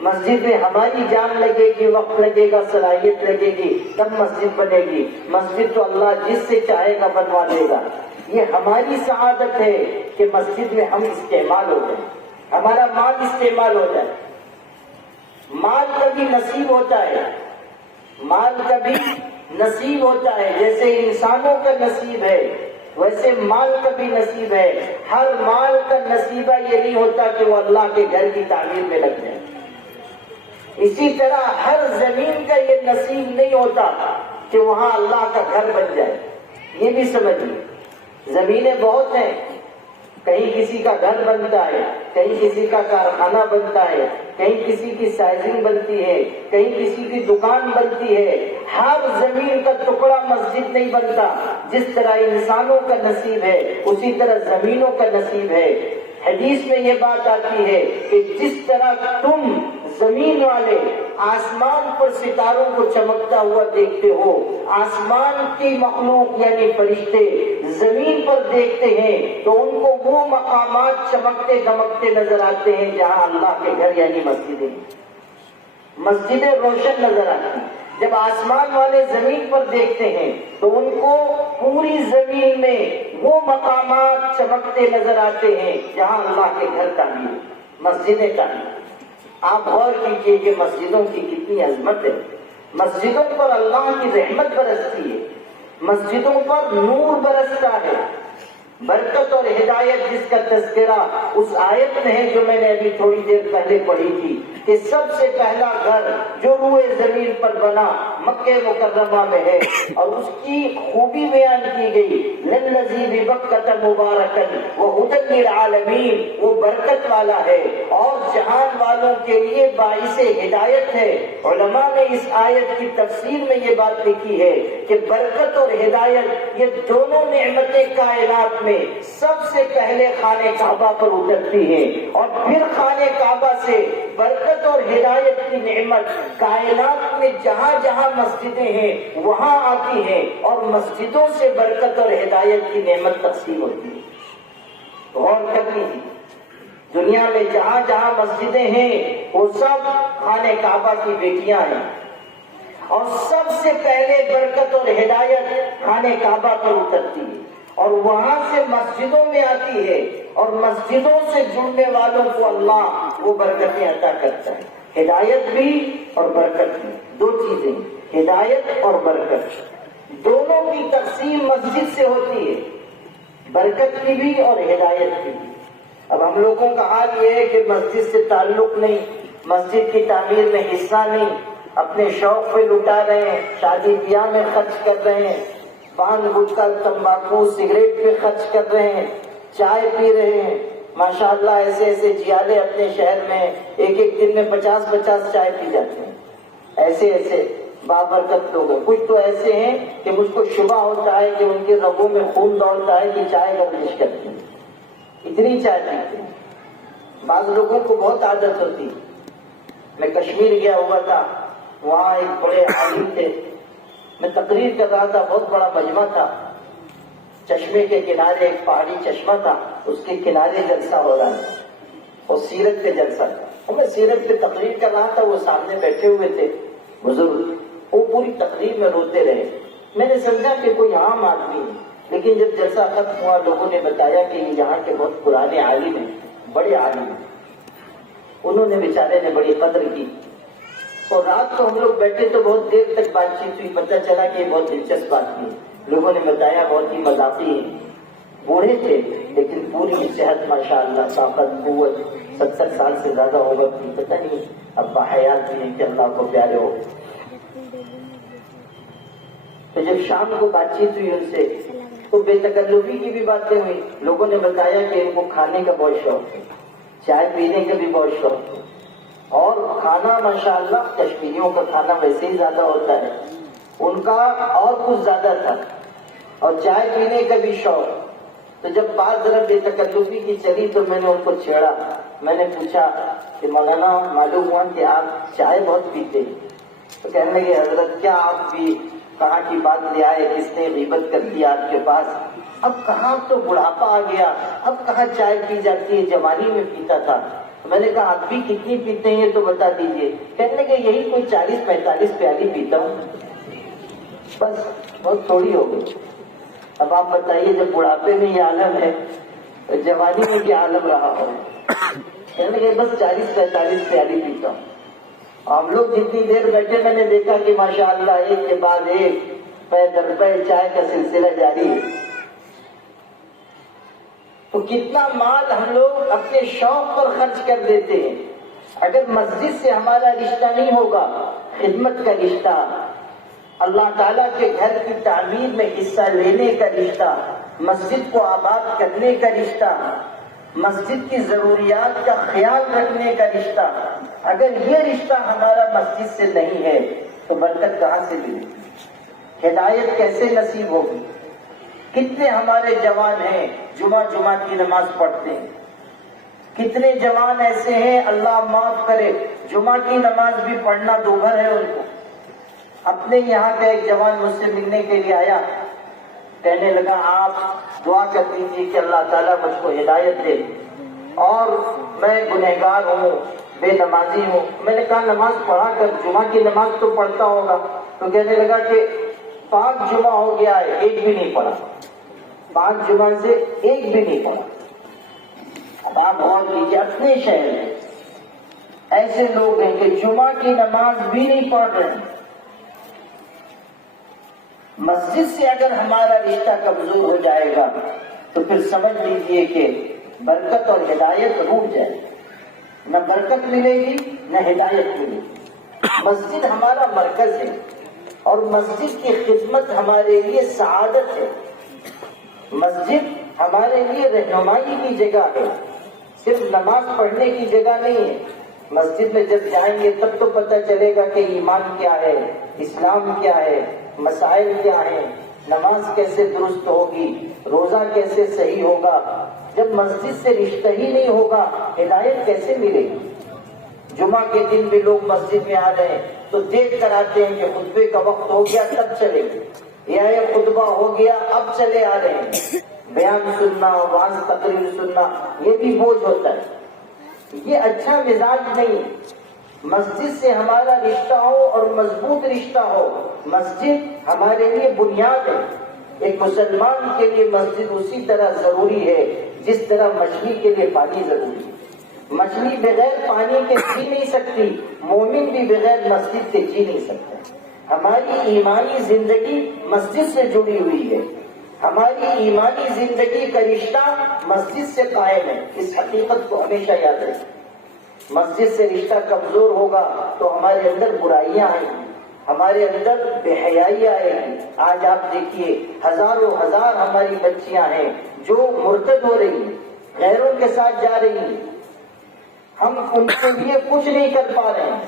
مسجد میں ہماری جان لگے گی، وقت لگے گا، صلاحیت لگے گی، تب مسجد بنے گی۔ مسجد تو اللہ جس سے چاہے گا بنوا دے گا۔ یہ ہماری سعادت ہے کہ مسجد میں ہم استعمال ہو جائیں، ہمارا مال استعمال ہو جائے۔ مال کبھی نصیب ہوتا ہے، مال کبھی نصیب ہوتا ہے، جیسے انسانوں کا نصیب ہے ویسے مال کا بھی نصیب ہے۔ ہر مال کا نصیبہ یہ نہیں ہوتا کہ وہ اللہ کے گھر کی تعمیر میں لگ جائے۔ اسی طرح ہر زمین کا یہ نصیب نہیں ہوتا کہ وہاں اللہ کا گھر بن جائے. یہ بھی سمجھیے زمینیں بہت ہیں، کہیں کسی کا گھر بنتا ہے، کہیں کسی کا کارخانہ بنتا ہے، کہیں کسی کی سائزنگ بنتی ہے، کہیں کسی کی دکان بنتی ہے. ہر زمین کا ٹکڑا مسجد نہیں بنتا. جس طرح انسانوں کا نصیب ہے اسی طرح زمینوں کا نصیب ہے. حدیث میں یہ بات آتی ہے کہ جس طرح تم زمین والے آسمان پر ستاروں کو چمکتا ہوا دیکھتے ہو، آسمان کی مخلوق یعنی فرشتے زمین پر دیکھتے ہیں تو ان کو وہ مقامات چمکتے دمکتے نظر آتے ہیں جہاں اللہ کے گھر یعنی مسجدیں روشن نظر آتی ہیں. جب آسمان والے زمین پر دیکھتے ہیں تو ان کو پوری زمین میں وہ مقامات چمکتے نظر آتے ہیں جہاں اللہ کے گھر تعمیر، مسجدیں تعمیر. آپ غور کیجئے کہ مسجدوں کی کتنی عظمت ہے. مسجدوں پر اللہ کی رحمت برستی ہے، مسجدوں پر نور برستا ہے. برکت اور ہدایت جس کا تذکرہ اس آیت میں ہے جو میں نے ابھی تھوڑی دیر پہلے پڑھی تھی کہ سب سے پہلا گھر جو روئے زمین پر بنا مکہ مکرمہ میں ہے، اور اس کی خوبی بیان کی گئی للذی ببکۃ مبارکا وہدی للعالمین، وہ برکت والا ہے اور جہان والوں کے لیے باعث ہدایت ہے. علماء نے اس آیت کی تفسیر میں یہ بات لکھی ہے کہ برکت اور ہدایت یہ دونوں نعمتیں کائنات میں سب سے پہلے خانہ کعبہ پر اترتی ہے، اور پھر خانہ کعبہ سے برکت اور ہدایت کی نعمت کائنات میں جہاں جہاں مسجدیں ہیں وہاں آتی ہے، اور مسجدوں سے برکت اور ہدایت کی نعمت تقسیم ہوتی ہے. غور کرنی تھی، دنیا میں جہاں جہاں مسجدیں ہیں وہ سب خانہ کعبہ کی بیٹیاں ہیں، اور سب سے پہلے برکت اور ہدایت خانہ کعبہ پر اترتی ہے اور وہاں سے مسجدوں میں آتی ہے، اور مسجدوں سے جڑنے والوں کو اللہ وہ برکتیں عطا کرتا ہے. ہدایت بھی اور برکت بھی، دو چیزیں، ہدایت اور برکت دونوں کی تقسیم مسجد سے ہوتی ہے، برکت کی بھی اور ہدایت کی بھی. اب ہم لوگوں کا حال یہ ہے کہ مسجد سے تعلق نہیں، مسجد کی تعمیر میں حصہ نہیں، اپنے شوق پہ لٹا رہے ہیں، شادی بیاہ میں خرچ کر رہے ہیں، پان گٹکا تمباکو سگریٹ پہ خرچ کر رہے ہیں، چائے پی رہے ہیں. ماشاءاللہ ایسے ایسے جیالے اپنے شہر میں ایک ایک دن میں 50 چائے پی جاتے ہیں. ایسے ایسے بابرکت لوگ ہیں. کچھ تو ایسے ہیں کہ مجھ کو شبہ ہوتا ہے کہ ان کے رگوں میں خون دوڑتا ہے کہ چائے گردش کرتے ہیں، اتنی چائے پیتے ہیں. بعض لوگوں کو بہت عادت ہوتی ہے. میں کشمیر گیا ہوا تھا، وہاں ایک بڑے عالم تھے، میں تقریر کر رہا تھا، بہت بڑا مجمع تھا، چشمے کے کنارے ایک پہاڑی چشمہ تھا، اس کے کنارے جلسہ ہو رہا تھا اور سیرت پہ جلسہ تھا. اور میں سیرت پہ تقریر کر رہا تھا، وہ سامنے بیٹھے ہوئے تھے بزرگ، وہ پوری تقریر میں روتے رہے. میں نے سمجھا کہ کوئی عام آدمی ہے، لیکن جب جلسہ ختم ہوا لوگوں نے بتایا کہ یہ یہاں کے بہت پرانے عالم ہیں، بڑے عالم ہیں. انہوں نے بیچارے نے بڑی قدر کی، اور رات کو ہم لوگ بیٹھے تو بہت دیر تک بات چیت ہوئی. پتہ چلا کہ یہ بہت دلچسپ بات تھی. لوگوں نے بتایا بہت ہی مذاقی ہے، بوڑھے تھے لیکن پوری صحت ماشاءاللہ، طاقت قوت، 70 سال سے زیادہ ہوگا، پتہ نہیں اب باحیات بھی ہیں کہ اللہ کو پیارے ہو. تو جب شام کو بات چیت ہوئی ان سے تو بے تکلفی کی بھی باتیں ہوئی. لوگوں نے بتایا کہ ان کو کھانے کا بہت شوق ہے، چائے پینے کا بھی بہت شوق ہے، اور کھانا ماشاءاللہ کشمیریوں کا کھانا ویسے ہی زیادہ ہوتا ہے، ان کا اور کچھ زیادہ تھا، اور چائے پینے کا بھی شوق. تو جب بات ذرا بے تکلفی کی چلی تو میں نے ان کو چھیڑا. میں نے پوچھا کہ مولانا معلوم ہوا کہ آپ چائے بہت پیتے ہیں. تو کہنے لگے حضرت کیا آپ بھی کہاں کی بات لے آئے، کس نے غیبت کر دی آپ کے پاس؟ اب کہاں تو بڑھاپا آ گیا، اب کہاں چائے پی جاتی ہے، جوانی میں پیتا تھا. میں نے کہا آپ بھی کتنی پیتے ہیں یہ تو بتا دیجئے. کہنے لگے یہی کوئی 40-45 پیالی پیتا ہوں، بس بہت تھوڑی ہو گئی. اب آپ بتائیے جب بڑھاپے میں یہ عالم ہے جوانی میں کیا عالم رہا ہو. کہنے لگے بس 40-45 پیالی پیتا ہوں. ہم لوگ جتنی دیر بیٹھے میں نے دیکھا کہ ماشاءاللہ ایک کے بعد ایک پے در پے چائے کا سلسلہ جاری ہے. تو کتنا مال ہم لوگ اپنے شوق پر خرچ کر دیتے ہیں. اگر مسجد سے ہمارا رشتہ نہیں ہوگا، خدمت کا رشتہ، اللہ تعالیٰ کے گھر کی تعمیر میں حصہ لینے کا رشتہ، مسجد کو آباد کرنے کا رشتہ، مسجد کی ضروریات کا خیال رکھنے کا رشتہ، اگر یہ رشتہ ہمارا مسجد سے نہیں ہے تو برکت کہاں سے ملے گی؟ ہدایت کیسے نصیب ہوگی؟ کتنے ہمارے جوان ہیں جمعہ کی نماز پڑھتے ہیں، کتنے جوان ایسے ہیں اللہ معاف کرے جمعہ کی نماز بھی پڑھنا دوبھر ہے ان کو۔ اپنے یہاں کا ایک جوان مجھ سے ملنے کے لیے آیا، کہنے لگا آپ دعا کر دیجیے کہ اللہ تعالیٰ مجھ کو ہدایت دے، اور میں گنہگار ہوں، بے نمازی ہوں۔ میں نے کہا نماز پڑھا کر، جمعہ کی نماز تو پڑھتا ہوگا؟ تو کہنے لگا کہ 5 جمعہ ہو گیا ہے ایک بھی نہیں پڑھا، 5 جمعہ سے ایک بھی نہیں پڑھا۔ اب آپ غور کیجیے، اپنے شہر میں ایسے لوگ ہیں کہ جمعہ کی نماز بھی نہیں پڑھ رہے ہیں۔ مسجد سے اگر ہمارا رشتہ کمزور ہو جائے گا تو پھر سمجھ لیجیے کہ برکت اور ہدایت روٹ جائے گی، نہ برکت ملے گی نہ ہدایت ملے گی۔ مسجد ہمارا مرکز ہے اور مسجد کی خدمت ہمارے لیے سعادت ہے۔ مسجد ہمارے لیے رہنمائی کی جگہ ہے، صرف نماز پڑھنے کی جگہ نہیں ہے۔ مسجد میں جب جائیں گے تب تو پتہ چلے گا کہ ایمان کیا ہے، اسلام کیا ہے، مسائل کیا ہیں، نماز کیسے درست ہوگی، روزہ کیسے صحیح ہوگا۔ جب مسجد سے رشتہ ہی نہیں ہوگا ہدایت کیسے ملے گی؟ جمعہ کے دن بھی لوگ مسجد میں آ رہے ہیں تو دیکھ کر آتے ہیں کہ خطبے کا وقت ہو گیا تب چلے گئے، یا یہ خطبہ ہو گیا اب چلے آ رہے ہیں۔ بیان سننا، واعظ تقریر سننا، یہ بھی بوجھ ہوتا ہے، یہ اچھا مزاج نہیں۔ مسجد سے ہمارا رشتہ ہو اور مضبوط رشتہ ہو۔ مسجد ہمارے لیے بنیاد ہے۔ ایک مسلمان کے لیے مسجد اسی طرح ضروری ہے جس طرح مچھلی کے لیے پانی ضروری ہے۔ مچھلی بغیر پانی کے جی نہیں سکتی، مومن بھی بغیر مسجد کے جی نہیں سکتا۔ ہماری ایمانی زندگی مسجد سے جڑی ہوئی ہے، ہماری ایمانی زندگی کا رشتہ مسجد سے قائم ہے۔ اس حقیقت کو ہمیشہ یاد رکھیں۔ مسجد سے رشتہ کمزور ہوگا تو ہمارے اندر برائیاں آئیں گی، ہمارے اندر بے حیائی آئے گی۔ آج آپ دیکھیے ہزاروں ہزار ہماری بچیاں ہیں جو مرتد ہو رہی ہیں، غیروں کے ساتھ جا رہی ہیں، ہم ان کے لیے کچھ نہیں کر پا رہے ہیں۔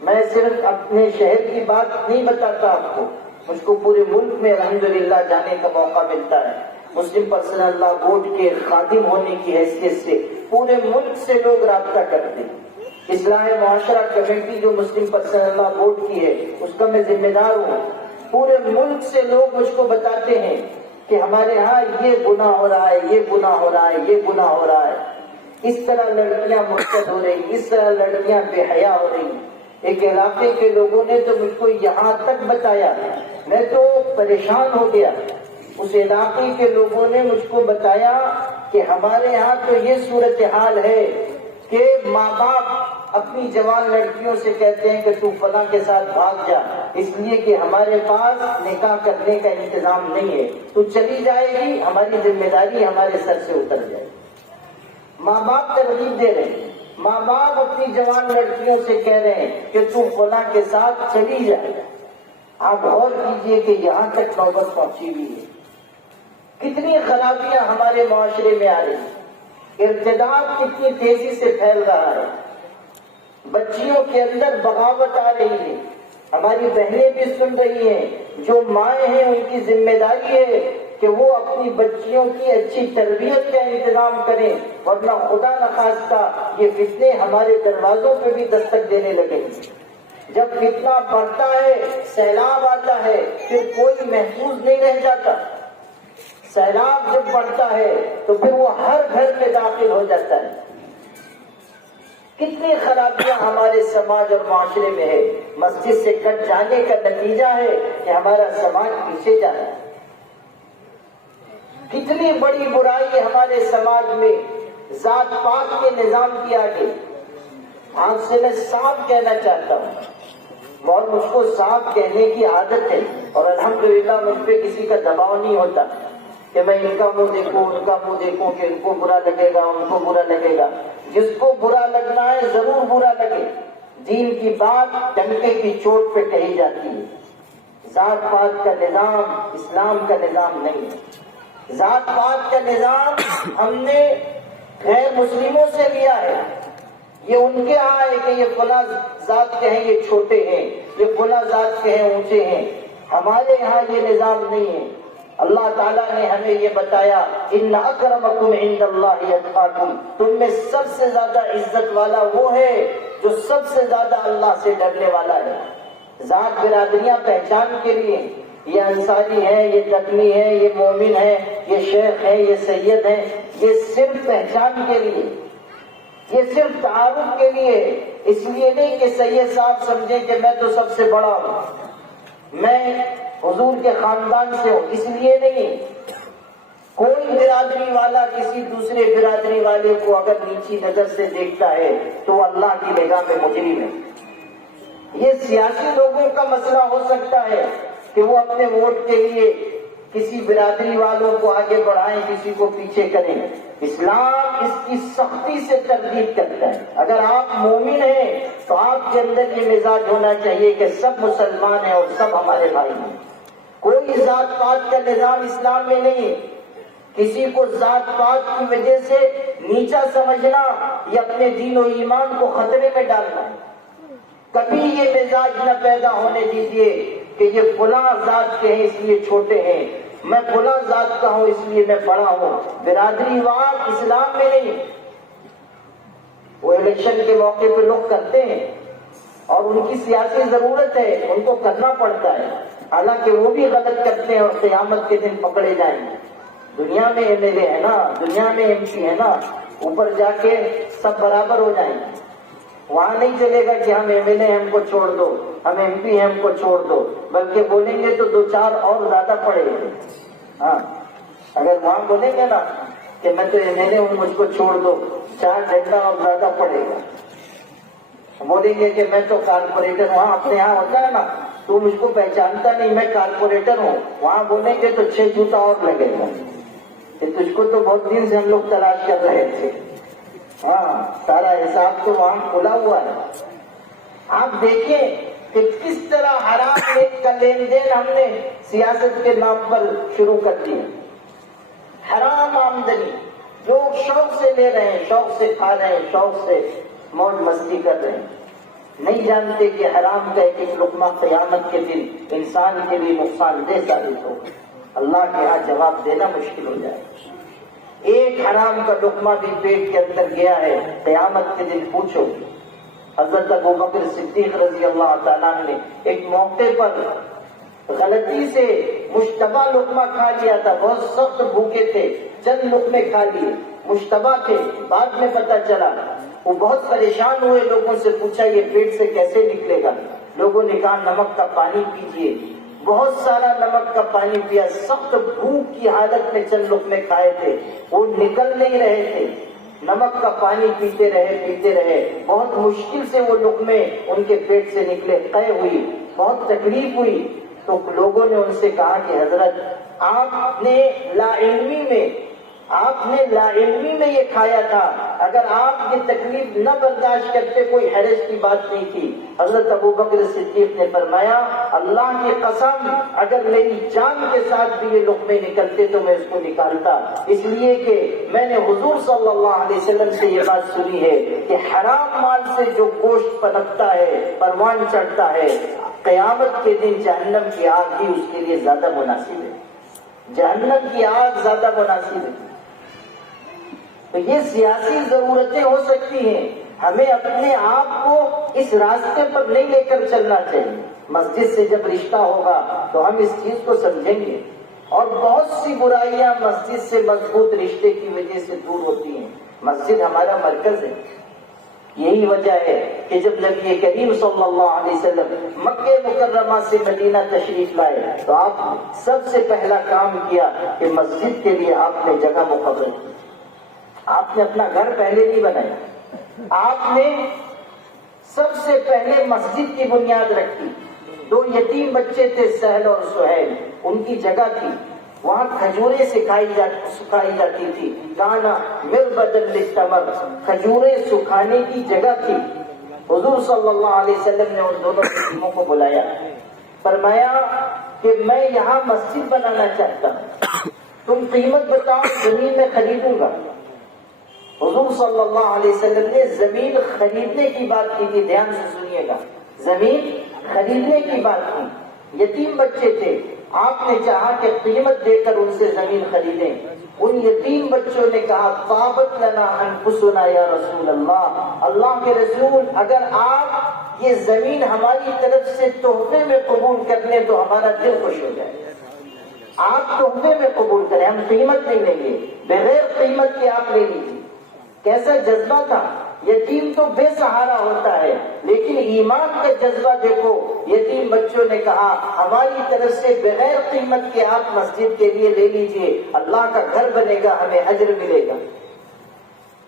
میں صرف اپنے شہر کی بات نہیں بتاتا آپ کو، مجھ کو پورے ملک میں الحمدللہ جانے کا موقع ملتا ہے۔ مسلم پرسنل لا بورڈ کے خادم ہونے کی حیثیت سے پورے ملک سے لوگ رابطہ کرتے ہیں۔ اصلاح معاشرہ کمیٹی جو مسلم پرسنل لا بورڈ کی ہے اس کا میں ذمہ دار ہوں۔ پورے ملک سے لوگ مجھ کو بتاتے ہیں کہ ہمارے ہاں یہ گناہ ہو رہا ہے، یہ گناہ ہو رہا ہے، یہ گناہ ہو رہا ہے، اس طرح لڑکیاں مرتد ہو رہی، اس طرح لڑکیاں بے حیا ہو رہی۔ ایک علاقے کے لوگوں نے تو مجھ کو یہاں تک بتایا، میں تو پریشان ہو گیا۔ اس علاقے کے لوگوں نے مجھ کو بتایا کہ ہمارے ہاں تو یہ صورتحال ہے کہ ماں باپ اپنی جوان لڑکیوں سے کہتے ہیں کہ تو فلاں کے ساتھ بھاگ جا، اس لیے کہ ہمارے پاس نکاح کرنے کا انتظام نہیں ہے، تو چلی جائے گی، ہماری ذمہ داری ہمارے سر سے اتر جائے گی۔ ماں باپ ترغیب دے رہے ہیں، ماں باپ اپنی جوان لڑکیوں سے کہہ رہے ہیں کہ تو فلاں کے ساتھ چلی جائے۔ آپ غور کیجئے کہ یہاں تک نوبت پہنچی ہوئی ہے۔ کتنی خرابیاں ہمارے معاشرے میں آ رہی ہیں، ارتداد کتنی تیزی سے پھیل رہا ہے، بچیوں کے اندر بغاوت آ رہی ہے۔ ہماری بہنیں بھی سن رہی ہیں، جو مائیں ہیں ان کی ذمہ داری ہے کہ وہ اپنی بچیوں کی اچھی تربیت کا انتظام کریں، ورنہ خدا نخواستہ یہ فتنے ہمارے دروازوں پہ بھی دستک دینے لگے۔ جب فتنہ بڑھتا ہے، سیلاب آتا ہے، پھر کوئی محفوظ نہیں رہ جاتا۔ سیلاب جب بڑھتا ہے تو پھر وہ ہر گھر میں داخل ہو جاتا ہے۔ کتنی خرابیاں ہمارے سماج اور معاشرے میں ہے، مسجد سے کٹ جانے کا نتیجہ ہے کہ ہمارا سماج پیچھے جا رہا ہے۔ کتنی بڑی برائی ہمارے سماج میں ذات پات کے نظام کی آگے۔ آج سے میں صاف کہنا چاہتا ہوں، اور مجھ کو صاف کہنے کی عادت ہے اور الحمدللہ مجھ پہ کسی کا دباؤ نہیں ہوتا۔ کہ میں ان کا منہ دیکھوں ان کا منہ دیکھوں کہ ان کو برا لگے گا ان کو برا لگے گا. جس کو برا لگنا ہے ضرور برا لگے. دین کی بات ڈنکے کی چوٹ پہ کہی جاتی ہے. ذات پات کا نظام اسلام کا نظام نہیں ہے. ذات پات کا نظام ہم نے غیر مسلموں سے لیا ہے. یہ ان کے ہاں ہے کہ یہ فلاں ذات کے ہیں یہ چھوٹے ہیں, یہ فلاں ذات کے ہیں اونچے ہیں. ہمارے یہاں یہ نظام نہیں ہے. اللہ تعالیٰ نے ہمیں یہ بتایا ان اکرمکم عند اللہ اتقاکم, تم میں سب سے زیادہ عزت والا وہ ہے جو سب سے زیادہ اللہ سے ڈرنے والا ہے. ذات برادریاں پہچان کے لیے, یہ انصاری ہے, یہ دکنی ہے, یہ مومن ہے, یہ شیخ ہے, یہ سید ہے, یہ صرف پہچان کے لیے, یہ صرف تعارف کے لیے. اس لیے نہیں کہ سید صاحب سمجھیں کہ میں تو سب سے بڑا ہوں, میں حضور کے خاندان سے ہوں, اس لیے نہیں. کوئی برادری والا کسی دوسرے برادری والے کو اگر نیچی نظر سے دیکھتا ہے تو وہ اللہ کی نگاہ میں مجرم ہے. یہ سیاسی لوگوں کا مسئلہ ہو سکتا ہے کہ وہ اپنے ووٹ کے لیے کسی برادری والوں کو آگے بڑھائیں, کسی کو پیچھے کریں. اسلام اس کی سختی سے تردید کرتا ہے. اگر آپ مومن ہیں تو آپ کے اندر یہ مزاج ہونا چاہیے کہ سب مسلمان ہیں اور سب ہمارے بھائی ہیں. کوئی ذات پات کا نظام اسلام میں نہیں ہے. کسی کو ذات پات کی وجہ سے نیچا سمجھنا یا اپنے دین و ایمان کو خطرے میں ڈالنا ہے. کبھی یہ مزاج نہ پیدا ہونے دیجیے کہ یہ فلاں ذات کے ہیں اس لیے چھوٹے ہیں, میں فلاں ذات کا ہوں اس لیے میں بڑا ہوں. برادری وار اسلام میں نہیں. وہ الیکشن کے موقع پہ لوگ کرتے ہیں اور ان کی سیاسی ضرورت ہے, ان کو کرنا پڑتا ہے, حالانکہ وہ بھی غلط کرتے ہیں اور قیامت کے دن پکڑے جائیں گے. دنیا میں ایم ایل اے ہے نا, دنیا میں ایم پی ہے نا, اوپر جا کے سب برابر ہو جائیں گے. وہاں نہیں چلے گا کہ ہم ایم ایل اے ہم کو چھوڑ دو, ہم ایم پی ہم کو چھوڑ دو, بلکہ بولیں گے تو دو چار اور زیادہ پڑے گے. ہاں, اگر وہاں بولیں گے نا کہ میں تو ایم ایل اے ہوں مجھ کو چھوڑ دو, 4 ڈنڈا اور زیادہ پڑے گا. بولیں گے کہ میں تو کارپوریٹر, وہاں اپنے یہاں ہوتا ہے نا تو مجھ کو پہچانتا نہیں میں کارپوریٹر ہوں, وہاں بولیں گے تو 6 جوتا اور لگے گا کہ تجھ کو تو بہت دن سے ہم لوگ تلاش کر رہے تھے. ہاں, سارا حساب تو وہاں کھلا ہوا ہے. آپ دیکھیں کہ کس طرح حرام ایک کا لین دین ہم نے سیاست کے نام پر شروع کر دیا. حرام آمدنی لوگ شوق سے لے رہے ہیں, شوق سے کھا رہے ہیں, شوق سے موج مستی کر رہے ہیں. نہیں جانتے کہ حرام کا ایک لقمہ قیامت کے دن انسان کے لیے نقصان دہ ثابت ہو. اللہ کے ہاں جواب دینا مشکل ہو جائے. ایک حرام کا لقمہ بھی پیٹ کے اندر گیا ہے, قیامت کے دن پوچھو. حضرت ابو بکر صدیق رضی اللہ تعالیٰ نے ایک موقع پر غلطی سے مشتبہ لقمہ کھا لیا تھا. بہت سخت بھوکے تھے, چند لقمے کھا لیے, مشتبہ تھے. بعد میں پتہ چلا, وہ بہت پریشان ہوئے, لوگوں سے پوچھا یہ پیٹ سے کیسے نکلے گا. لوگوں نے کہا نمک کا پانی پیجیے. بہت سارا نمک کا پانی پیا, سخت بھوک کی حالت میں چند لقمے کھائے تھے, وہ نکل نہیں رہے تھے. نمک کا پانی پیتے رہے, بہت مشکل سے وہ لقمے ان کے پیٹ سے نکلے. قے ہوئی, بہت تکلیف ہوئی. تو لوگوں نے ان سے کہا کہ حضرت آپ نے لا علمی میں یہ کھایا تھا, اگر آپ یہ تکلیف نہ برداشت کرتے کوئی حرج کی بات نہیں تھی. حضرت ابو بکر صدیق نے فرمایا اللہ کی قسم اگر میری جان کے ساتھ بھی یہ لقمے نکلتے تو میں اس کو نکالتا, اس لیے کہ میں نے حضور صلی اللہ علیہ وسلم سے یہ بات سنی ہے کہ حرام مال سے جو گوشت پنپتا ہے, پروان چڑھتا ہے, قیامت کے دن جہنم کی آگ ہی اس کے لیے زیادہ مناسب ہے. جہنم کی آگ زیادہ مناسب ہے. تو یہ سیاسی ضرورتیں ہو سکتی ہیں, ہمیں اپنے آپ کو اس راستے پر نہیں لے کر چلنا چاہیے. مسجد سے جب رشتہ ہوگا تو ہم اس چیز کو سمجھیں گے, اور بہت سی برائیاں مسجد سے مضبوط رشتے کی وجہ سے دور ہوتی ہیں. مسجد ہمارا مرکز ہے. یہی وجہ ہے کہ جب نبی کریم صلی اللہ علیہ وسلم مکہ مکرمہ سے مدینہ تشریف لائے تو آپ سب سے پہلا کام کیا کہ مسجد کے لیے آپ نے جگہ مقرر کی. آپ نے اپنا گھر پہلے نہیں بنایا, آپ نے سب سے پہلے مسجد کی بنیاد رکھی. 2 یتیم بچے تھے, سہل اور سہیل, ان کی جگہ تھی. وہاں کھجوریں سکھائی جاتی تھی. کانا مربدا للتمر، کھجوریں سکھانے کی جگہ تھی. حضور صلی اللہ علیہ وسلم نے ان دونوں یتیموں کو بلایا، فرمایا کہ میں یہاں مسجد بنانا چاہتا ہوں، تم قیمت بتاؤ، زمین میں خریدوں گا. حضور صلی اللہ علیہ وسلم نے زمین خریدنے کی بات کی تھی. دھیان سے سنیے گا، زمین خریدنے کی بات کی. یتیم بچے تھے، آپ نے چاہا کہ قیمت دے کر ان سے زمین خریدیں. ان یتیم بچوں نے کہا طابت لنا انفسنا یا رسول اللہ، اللہ کے رسول اگر آپ یہ زمین ہماری طرف سے تحفے میں قبول کر لیں تو ہمارا دل خوش ہو جائے. آپ تحفے میں قبول کریں، ہم قیمت نہیں لیں گے، بغیر قیمت کے آپ لے لیجیے. کیسا جذبہ تھا. یتیم تو بے سہارا ہوتا ہے، لیکن ایمان کا جذبہ دیکھو. یتیم بچوں نے کہا ہماری طرف سے بغیر قیمت کے آپ مسجد کے لیے لے لیجئے، اللہ کا گھر بنے گا، ہمیں اجر ملے گا.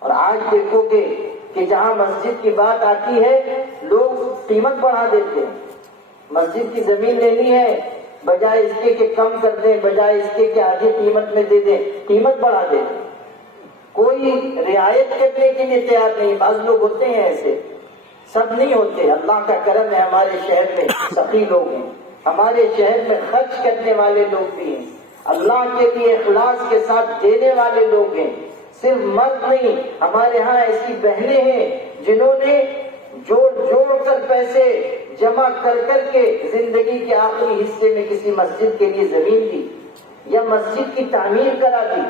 اور آج دیکھو گے کہ جہاں مسجد کی بات آتی ہے لوگ قیمت بڑھا دیتے ہیں. مسجد کی زمین لینی ہے، بجائے اس کے کہ کم کر دیں، بجائے اس کے کہ آدھی قیمت میں دے دیں، قیمت بڑھا دیں. کوئی رعایت کرنے کے لیے تیار نہیں. بعض لوگ ہوتے ہیں ایسے، سب نہیں ہوتے. اللہ کا کرم ہے، ہمارے شہر میں سخی لوگ ہیں، ہمارے شہر میں خرچ کرنے والے لوگ بھی ہیں، اللہ کے لیے اخلاص کے ساتھ دینے والے لوگ ہیں. صرف مرد نہیں، ہمارے ہاں ایسی بہنیں ہیں جنہوں نے جوڑ کر پیسے جمع کر کے زندگی کے آخری حصے میں کسی مسجد کے لیے زمین دی یا مسجد کی تعمیر کرا دی.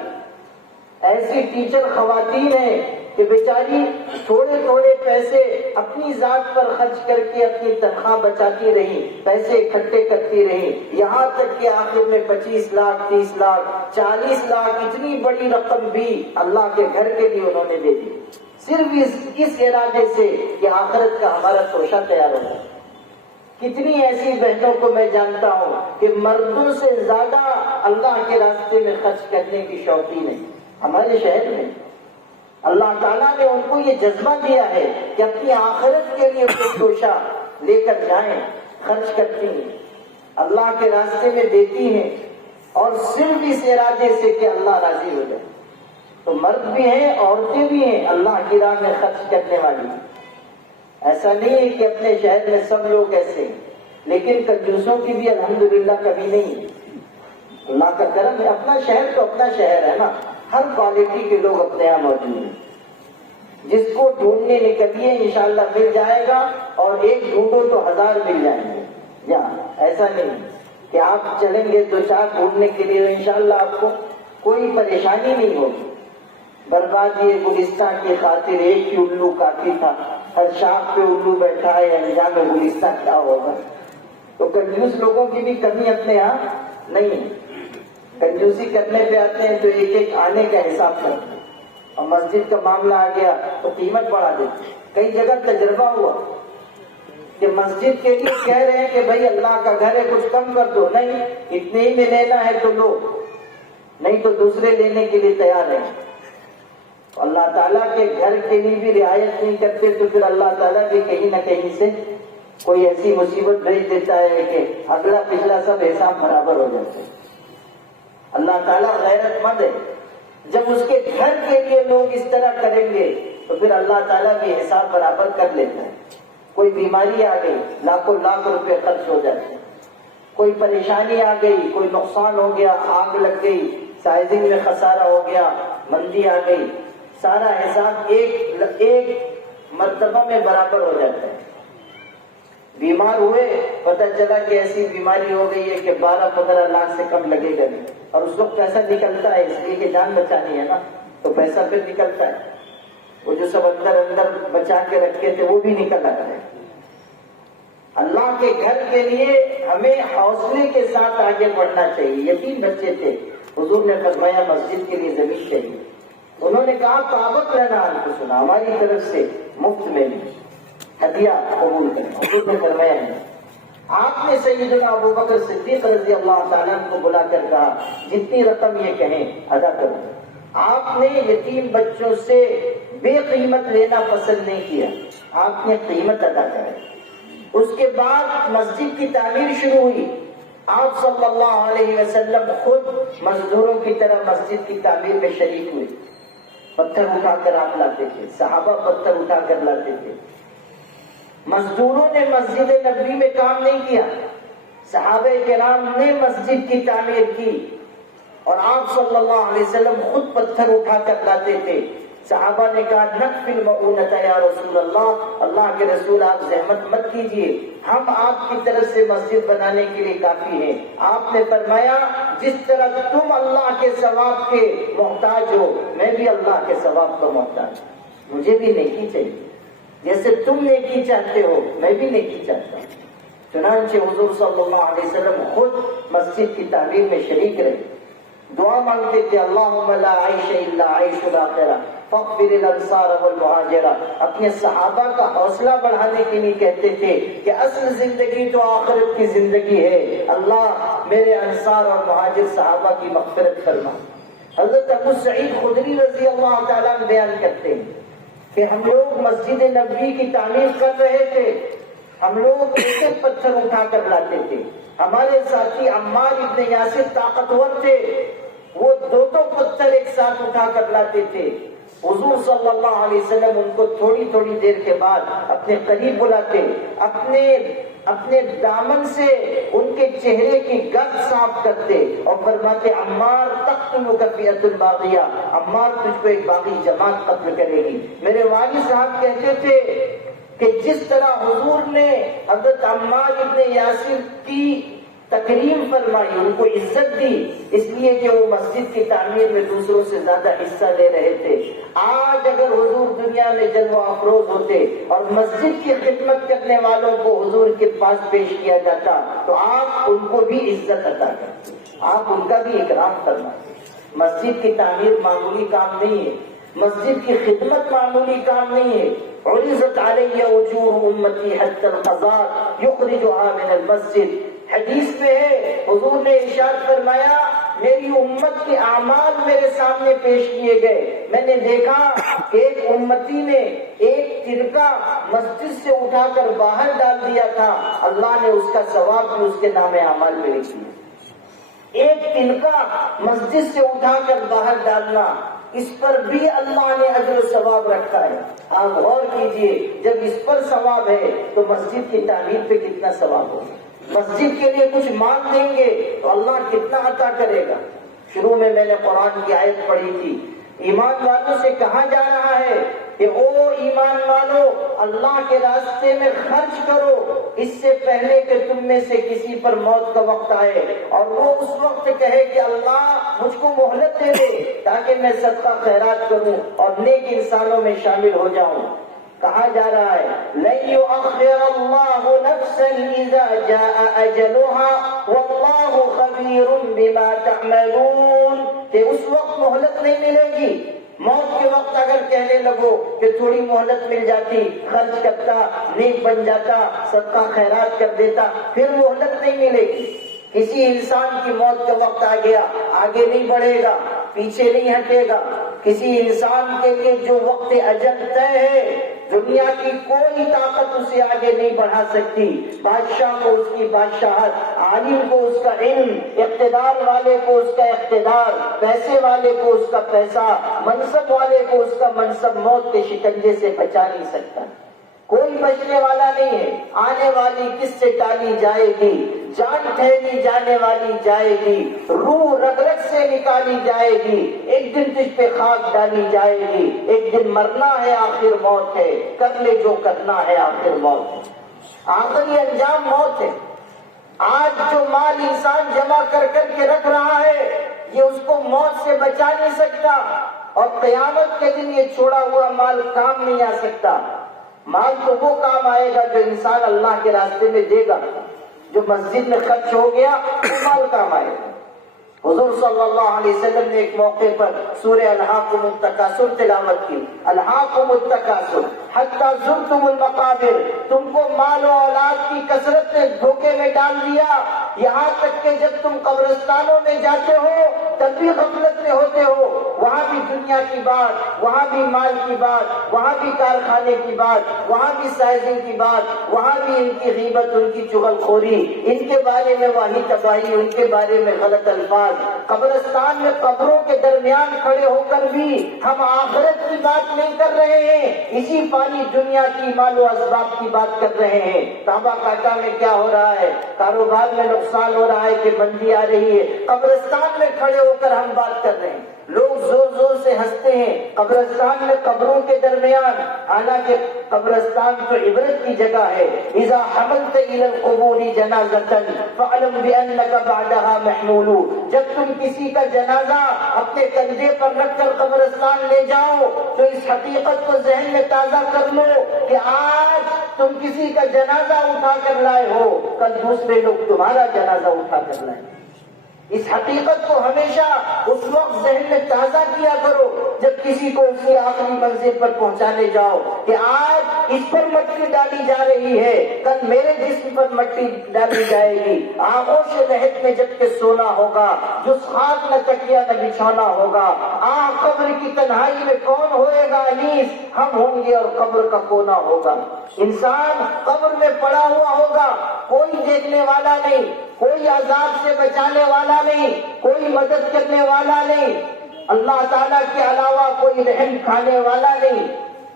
ایسی ٹیچر خواتین ہیں کہ بیچاری تھوڑے پیسے اپنی ذات پر خرچ کر کے اپنی تنخواہ بچاتی رہی، پیسے اکٹھے کرتی رہی، یہاں تک کہ آخر میں 25 لاکھ 30 لاکھ 40 لاکھ اتنی بڑی رقم بھی اللہ کے گھر کے لیے انہوں نے دے دی، صرف اس ارادے سے کہ آخرت کا ہمارا توشہ تیار ہو جائے. کتنی ایسی بہنوں کو میں جانتا ہوں کہ مردوں سے زیادہ اللہ کے راستے میں خرچ کرنے کی شوقین ہے. ہمارے شہر میں اللہ تعالیٰ نے ان کو یہ جذبہ دیا ہے کہ اپنی آخرت کے لیے کوئی توشہ لے کر جائیں، خرچ کرتی ہیں، اللہ کے راستے میں دیتی ہیں، اور صرف اس ارادے سے کہ اللہ راضی ہو جائے. تو مرد بھی ہیں، عورتیں بھی ہیں اللہ کی راہ میں خرچ کرنے والی. ایسا نہیں ہے کہ اپنے شہر میں سب لوگ ایسے ہیں، لیکن کنجوسوں کی بھی الحمدللہ کمی نہیں ہے. اللہ کا کرم ہے. اپنا شہر تو اپنا شہر ہے نا، ہر کوالٹی کے لوگ اپنے یہاں موجود ہیں. جس کو ڈھونڈنے نکلیے انشاءاللہ مل جائے گا، اور ایک ڈھونڈو تو 1000 مل جائیں گے. ایسا نہیں کہ آپ چلیں گے 2-4 ڈھونڈنے کے لیے انشاءاللہ آپ کو کوئی پریشانی نہیں ہوگی. برباد یہ گلستان کی خاطر ایک ہی الو کافی تھا، ہر شاخ پہ الو بیٹھا ہے، انجام گلستان کیا ہوگا. تو کنجوس لوگوں کی بھی کمی اپنے یہاں نہیں ہے. کنجوسی کرنے پہ آتے ہیں تو ایک آنے کا حساب کرتے ہیں، اور مسجد کا معاملہ آ گیا تو قیمت بڑھا دیتے ہیں. کئی جگہ تجربہ ہوا کہ مسجد کے لیے کہہ رہے ہیں کہ بھائی اللہ کا گھر ہے کچھ کم کر دو، نہیں اتنے ہی میں لینا ہے تو لو، نہیں تو دوسرے لینے کے لیے تیار ہیں. اللہ تعالیٰ کے گھر کے لیے بھی رعایت نہیں کرتے تو پھر اللہ تعالیٰ بھی کہیں نہ کہیں سے کوئی ایسی مصیبت بھیج دیتا ہے کہ اگلا پچھلا سب حساب برابر ہو جاتا ہے. اللہ تعالیٰ غیرت مند ہے. جب اس کے گھر کے لیے لوگ اس طرح کریں گے تو پھر اللہ تعالیٰ بھی حساب برابر کر لیتا ہے. کوئی بیماری آ گئی لاکھوں لاکھ روپے خرچ ہو جاتے ہیں، کوئی پریشانی آ گئی، کوئی نقصان ہو گیا، آگ لگ گئی، سائزنگ میں خسارہ ہو گیا، مندی آ گئی، سارا حساب ایک مرتبہ میں برابر ہو جاتا ہے. بیمار ہوئے، پتہ چلا کہ ایسی بیماری ہو گئی ہے کہ 12-15 لاکھ سے کم لگے گا نہیں، اور اس وقت پیسہ نکلتا ہے اس لیے کہ جان بچانی ہے نا، تو پیسہ پھر نکلتا ہے. وہ جو سب اندر بچا کے رکھے تھے وہ بھی نکل آتا ہے. اللہ کے گھر کے لیے ہمیں حوصلے کے ساتھ آگے بڑھنا چاہیے. یتیم بچے تھے، حضور نے فرمایا مسجد کے لیے زمین چاہیے. انہوں نے کہا طابت لنا انفسنا، ہماری طرف سے مفت میں ہدیہ قبول کرنا. حضور نے فرمایا ہے. آپ نے سیدنا ابوبکر صدیق رضی اللہ تعالیٰ کو بلا کر کہا جتنی رقم یہ کہیں ادا کرو. آپ نے یتیم بچوں سے بے قیمت لینا پسند نہیں کیا، آپ نے قیمت ادا کرائی. اس کے بعد مسجد کی تعمیر شروع ہوئی. آپ صلی اللہ علیہ وسلم خود مزدوروں کی طرح مسجد کی تعمیر میں شریک ہوئے. پتھر اٹھا کر آپ لاتے تھے، صحابہ پتھر اٹھا کر لاتے تھے. مزدوروں نے مسجد نبوی میں کام نہیں کیا، صحابہ کرام نے مسجد کی تعمیر کی، اور آپ صلی اللہ علیہ وسلم خود پتھر اٹھا کر لاتے تھے. صحابہ نے کہا نکفی المعونۃ یا رسول اللہ، اللہ کے رسول آپ زحمت مت کیجیے، ہم آپ کی طرف سے مسجد بنانے کے لیے کافی ہیں. آپ نے فرمایا جس طرح تم اللہ کے ثواب کے محتاج ہو، میں بھی اللہ کے ثواب کا محتاج ہوں، مجھے بھی نیکی چاہیے، جیسے تم نیکی چاہتے ہو میں بھی نیکی چاہتا ہوں. چنانچہ حضور صلی اللہ علیہ وسلم خود مسجد کی تعمیر میں شریک رہے. دعا مانگتے تھے اللہم لا عیش الا عیش الاخرہ فاغفر الانصار والمہاجرہ. اپنے صحابہ کا حوصلہ بڑھانے کے لیے کہتے تھے کہ اصل زندگی تو آخرت کی زندگی ہے، اللہ میرے انصار اور مہاجر صحابہ کی مغفرت فرما. حضرت ابو سعید خدری رضی اللہ تعالیٰ عنہ بیان کرتے ہیں کہ ہم لوگ مسجد نبوی کی تعمیر کر رہے تھے، ہم لوگ ایک ایک پتھر اٹھا کر لاتے تھے. ہمارے ساتھی عمار ابن یاسر طاقتور تھے، وہ دو پتھر ایک ساتھ اٹھا کر لاتے تھے. حضور صلی اللہ علیہ وسلم ان کو تھوڑی تھوڑی دیر کے بعد اپنے قریب بلاتے، اپنے دامن سے ان کے چہرے کی گرد صاف کرتے اور فرماتے عمار تقتلک فئۃ باغیہ، عمار تجھ کو ایک باغی جماعت قتل کرے گی. میرے والد صاحب کہتے تھے کہ جس طرح حضور نے حضرت عمار ابن یاسر کی تکریم فرمائی، ان کو عزت دی، اس لیے کہ وہ مسجد کی تعمیر میں دوسروں سے زیادہ حصہ لے رہے تھے. آج اگر حضور دنیا میں جلوہ افروز ہوتے اور مسجد کی خدمت کرنے والوں کو حضور کے پاس پیش کیا جاتا تو آپ ان کو بھی عزت عطا کرتے، آپ ان کا بھی اکرام فرماتے. مسجد کی تعمیر معمولی کام نہیں ہے، مسجد کی خدمت معمولی کام نہیں ہے. عرضت علی اجور امتی حتی القضاء یخرجها من المسجد. حدیث میں ہے حضور نے ارشاد فرمایا میری امت کے اعمال میرے سامنے پیش کیے گئے، میں نے دیکھا کہ ایک امتی نے ایک ترکا مسجد سے اٹھا کر باہر ڈال دیا تھا، اللہ نے اس کا ثواب بھی اس کے نام اعمال میں لکھ دیا. ایک تنکا مسجد سے اٹھا کر باہر ڈالنا، اس پر بھی اللہ نے اجر و ثواب رکھا ہے. آپ غور کیجئے، جب اس پر ثواب ہے تو مسجد کی تعمیر پہ کتنا ثواب ہوگا. مسجد کے لیے کچھ مانگ دیں گے تو اللہ کتنا عطا کرے گا. شروع میں نے قرآن کی آیت پڑھی تھی، ایمان والوں سے کہا جا رہا ہے کہ او ایمان والو اللہ کے راستے میں خرچ کرو اس سے پہلے کہ تم میں سے کسی پر موت کا وقت آئے اور وہ اس وقت کہے کہ اللہ مجھ کو مہلت دے دے تاکہ میں صدقہ خیرات کروں اور نیک انسانوں میں شامل ہو جاؤں. کہا جا رہا ہے لن يؤخر الله نفسا اذا جاء اجلها والله خبير بما تعملون. کہ اس وقت مہلت نہیں ملے گی. موت کے وقت اگر کہنے لگو کہ تھوڑی مہلت مل جاتی، خرچ کرتا، نیک بن جاتا، صدقہ خیرات کر دیتا، پھر مہلت نہیں ملے گی. کسی انسان کی موت کا وقت آ گیا، آگے نہیں بڑھے گا، پیچھے نہیں ہٹے گا. کسی انسان کے لیے جو وقت اجل طے ہے دنیا کی کوئی طاقت اسے آگے نہیں بڑھا سکتی. بادشاہ کو اس کی بادشاہت، عالم کو اس کا علم، اقتدار والے کو اس کا اقتدار، پیسے والے کو اس کا پیسہ، منصب والے کو اس کا منصب موت کے شکنجے سے بچا نہیں سکتا. کوئی بچنے والا نہیں ہے. آنے والی کس سے ٹالی جائے گی، جان ٹھہری جانے والی جائے گی، روح رگ رگ سے نکالی جائے گی، ایک دن تجھ پہ خاک ڈالی جائے گی. ایک دن مرنا ہے، آخر موت ہے، کر لے جو کرنا ہے، آخر موت ہے. آخری انجام موت ہے. آج جو مال انسان جمع کر کر کے رکھ رہا ہے یہ اس کو موت سے بچا نہیں سکتا، اور قیامت کے دن یہ چھوڑا ہوا مال کام نہیں آ سکتا. مال تو وہ کام آئے گا جو انسان اللہ کے راستے میں دے گا. جو مسجد میں خرچ ہو گیا وہ مال کام آئے گا. حضور صلی اللہ علیہ وسلم نے ایک موقع پر سورہ الہاکم التکاثر تلاوت کی. الہاکم التکاثر حتی زرتم المقابر. تم کو مال و اولاد کی کثرت نے دھوکے میں ڈال دیا، یہاں تک کہ جب تم قبرستانوں میں جاتے ہو تب بھی غفلت میں ہوتے ہو. وہاں بھی دنیا کی بات، وہاں بھی مال کی بات، وہاں بھی کارخانے کی بات، وہاں بھی سائزنگ کی بات، وہاں بھی ان کی غیبت، ان کی چغلخوری، ان کے بارے میں واہی تباہی، ان کے بارے میں غلط الفاظ۔ قبرستان میں قبروں کے درمیان کھڑے ہو کر بھی ہم آخرت کی بات نہیں کر رہے ہیں، اسی فانی دنیا کی مال و اسباب کی بات کر رہے ہیں۔ تانبا کاٹا میں کیا ہو رہا ہے؟ کاروبار میں نقصان ہو رہا ہے کہ بندی آ رہی ہے، قبرستان میں کھڑے ہو کر ہم بات کر رہے ہیں۔ لوگ زور زور سے ہنستے ہیں قبرستان میں قبروں کے درمیان، حالانکہ قبرستان تو عبرت کی جگہ ہے۔ اذا حملت الى القبور جنازۃ فاعلم بانك بعدها محمول، جب تم کسی کا جنازہ اپنے کندھے پر رکھ کر قبرستان لے جاؤ تو اس حقیقت کو ذہن میں تازہ کر لو کہ آج تم کسی کا جنازہ اٹھا کر لائے ہو، کل دوسرے لوگ تمہارا جنازہ اٹھا کر لائیں۔ اس حقیقت کو ہمیشہ اس وقت ذہن میں تازہ کیا کرو جب کسی کو اس کی آخری منزل پر پہنچانے جاؤ کہ آج اس پر مٹی ڈالی جا رہی ہے، کل میرے جسم پر مٹی ڈالی جائے گی۔ آغوش لحد میں جب کہ سونا ہوگا، جس خاک نہ تکیا نہ بچھونا ہوگا، قبر کی تنہائی میں کون ہوئے گا انیس، ہم ہوں گے اور قبر کا کونا ہوگا۔ انسان قبر میں پڑا ہوا ہوگا، کوئی دیکھنے والا نہیں، کوئی عذاب سے بچانے والا نہیں، کوئی مدد کرنے والا نہیں، اللہ تعالیٰ کے علاوہ کوئی رحم کھانے والا نہیں۔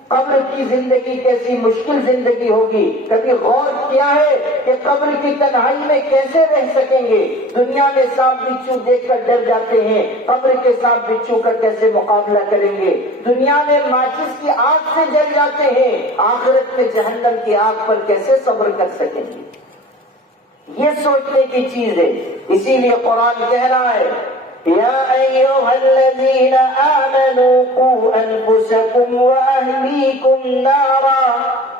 قبر کی زندگی کیسی مشکل زندگی ہوگی، کبھی غور کیا ہے کہ قبر کی تنہائی میں کیسے رہ سکیں گے؟ دنیا میں سانپ بچھو دیکھ کر ڈر جاتے ہیں، قبر کے سانپ بچھو کا کیسے مقابلہ کریں گے؟ دنیا میں ماچس کی آگ سے جل جاتے ہیں، آخرت میں جہنم کی آگ پر کیسے صبر کر سکیں گے؟ یہ سوچنے کی چیز ہے۔ اسی لیے قرآن کہہ رہا ہے یا ایھا الذین آمنوا قوا انفسکم واہلیکم نارا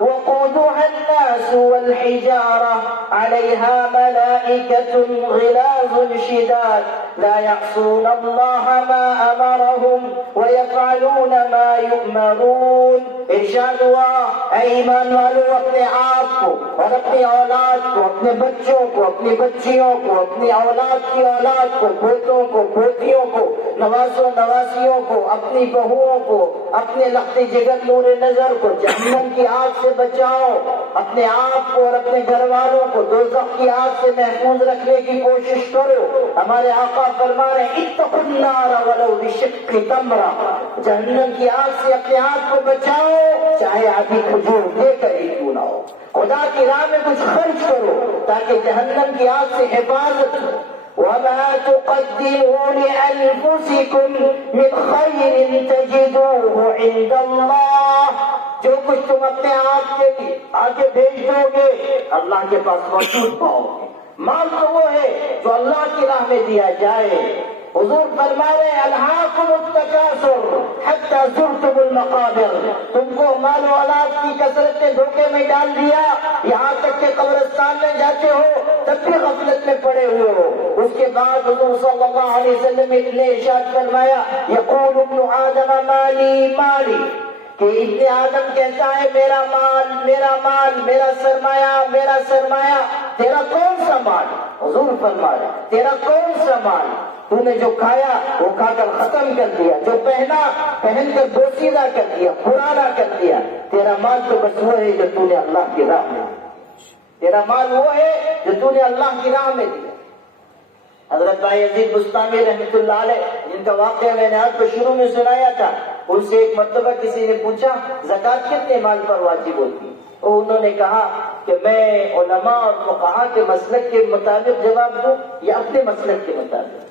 وقودها الناس والحجارہ علیہا ملائکۃ غلاظ شداد لا يعصون اللہ ما امرهم ويفعلون ما یؤمرون۔ ارشاد ہوا اے ایمان والو، اپنے آپ کو اور اپنی اولاد کو، اپنے بچوں کو، اپنی بچیوں کو، اپنی اولاد کی اولاد کو، پوتوں کو، پوتیوں کو، نواسوں نواسیوں کو، اپنی بہوؤں کو، اپنے لخت جگر نور نظر کو جہنم کی آگ سے بچاؤ۔ اپنے آپ کو اور اپنے گھر والوں کو دوزخ کی آگ سے محفوظ رکھنے کی کوشش کرو۔ ہمارے آقا فرما رہے ہیں اتقوا النار ولو بشق تمرہ، جہنم کی آگ سے اپنے آپ کو بچاؤ، چاہے آدھی کھجور دے کر ہی کیوں نہ ہو۔ خدا کی راہ میں کچھ خرچ کرو تاکہ جہنم کی آگ سے حفاظت ہو۔ وَمَا تُقَدِّمُوا لِأَنفُسِكُم مِّنْ خَيْرٍ تَجِدُوهُ عِندَ اللَّهِ، جو کچھ تم اپنے آپ کے لیے آگے بھیج دو گے اللہ کے پاس موجود پاؤ گے۔ مال تو وہ ہے جو اللہ کی راہ میں دیا جائے۔ حضور فرما رہے ہیں الہاکم التکاثر حتی زرتم المقابر، تم کو مال و اولاد کی کثرت نے دھوکے میں ڈال دیا، یہاں تک کہ قبرستان میں جاتے ہو تب بھی غفلت میں پڑے ہوئے ہو۔ اس کے بعد حضور صلی اللہ علیہ وسلم نے ارشاد فرمایا یقول ابن آدم مالی مالی، کہ ابن آدم کہتا ہے میرا مال میرا مال، میرا سرمایہ میرا سرمایہ۔ تیرا کون سا مال؟ حضور فرما رہے تیرا کون سا مال؟ تو نے جو کھایا وہ کھا کر ختم کر دیا، جو پہنا پہن کر بوسیدہ کر دیا، پرانا کر دیا۔ تیرا مال تو بس وہ ہے جو تو نے اللہ کی راہ میں، تیرا مال وہ ہے جو تو نے اللہ کی راہ میں دیا۔ حضرت بھائی یزید بستامی رحمۃ اللہ علیہ، جن کا واقعہ میں نے آپ کو شروع میں سنایا تھا، ان سے ایک مرتبہ کسی نے پوچھا زکوٰۃ کتنے مال پر واجب ہوتی ہے؟ اور انہوں نے کہا کہ میں علماء اور فقہاء کے مسلک کے مطابق جواب دوں یا اپنے مسلک کے مطابق؟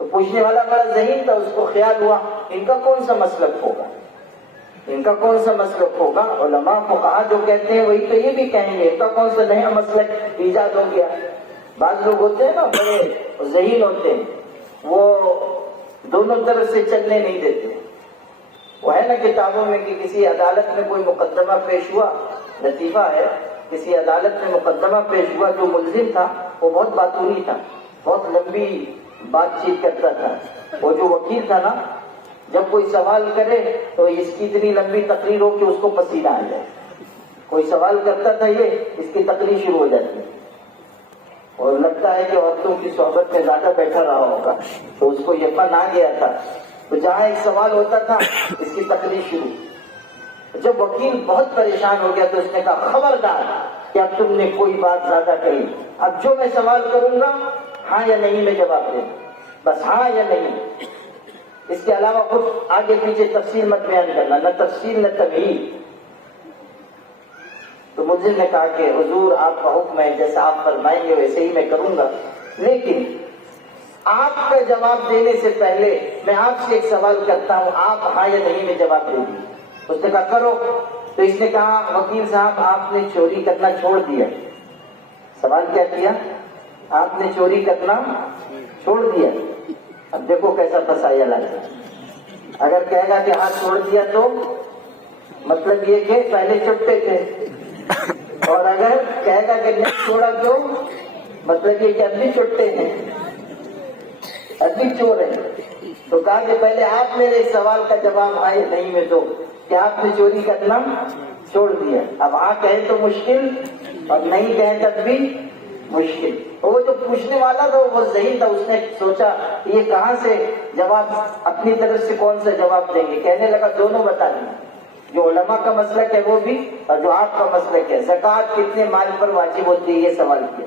تو پوچھنے والا بڑا ذہین تھا، اس کو خیال ہوا ان کا کون سا مسلک ہوگا، ان کا کون سا مسلک ہوگا؟ علماء فقہاء جو کہتے ہیں وہی تو یہ بھی کہیں گے، ان کا کون سا نیا مسلک ایجاد ہو گیا۔ بعض لوگ ہوتے ہیں نا بڑے ذہین ہوتے ہیں، وہ دونوں طرف سے چلنے نہیں دیتے۔ وہ ہے نا کتابوں میں کہ کسی عدالت میں کوئی مقدمہ پیش ہوا، لطیفہ ہے، کسی عدالت میں مقدمہ پیش ہوا، جو ملزم تھا وہ بہت باتونی تھا، بہت لمبی بات چیت کرتا تھا۔ وہ جو وکیل تھا نا، جب کوئی سوال کرے تو اس کی اتنی لمبی تقریر ہو کہ اس کو پسینہ آ جائے۔ کوئی سوال کرتا تھا یہ، اس کی تقریر شروع ہو جاتی ہے، اور لگتا ہے کہ عورتوں کی صحبت میں زیادہ بیٹھا رہا ہوگا، تو اس کو یہ فن آ گیا تھا تو جہاں ایک سوال ہوتا تھا اس کی تقریر شروع. جب وکیل بہت پریشان ہو گیا تو اس نے کہا خبردار کہ اب تم نے کوئی بات زیادہ کہی, اب جو میں سوال کروں گا ہاں یا نہیں میں جواب دوں, بس ہاں یا نہیں, اس کے علاوہ کچھ آگے پیچھے تفصیل مت بیان کرنا, نہ تفصیل نہ تمہید. تو مجھے نے کہا کہ حضور آپ کا حکم ہے, جیسا آپ فرمائیں گے ویسے ہی میں کروں گا, لیکن آپ کا جواب دینے سے پہلے میں آپ سے ایک سوال کرتا ہوں, آپ ہاں یا نہیں میں جواب دیں گے. اس نے کہا کرو. تو اس نے کہا وکیل صاحب آپ نے چوری کرنا چھوڑ دیا. سوال کیا کیا؟ آپ نے چوری کرنا چھوڑ دیا. اب دیکھو کیسا پھنسایا لگتا. اگر کہے گا کہ ہاں چھوڑ دیا تو مطلب یہ کہ پہلے چھپتے تھے, اور اگر کہے گا کہ نہیں چھوڑا تو مطلب یہ کہ اب بھی چھٹتے ہیں, اب بھی چور ہیں. تو کہا کہ پہلے آپ میرے اس سوال کا جواب آئے نہیں میں دو کہ آپ نے چوری کرنا چھوڑ دیا. اب ہاں کہیں تو مشکل اور نہیں کہیں تب بھی مشکل. وہ جو پوچھنے والا تھا وہ ذہین تھا, اس نے سوچا یہ کہاں سے جواب, اپنی طرف سے کون سا جواب دیں گے. کہنے لگا دونوں بتا دیں, جو علماء کا مسلک ہے وہ بھی اور جو آپ کا مسلک ہے, زکوٰۃ کتنے مال پر واجب ہوتی ہے یہ سوال کیا.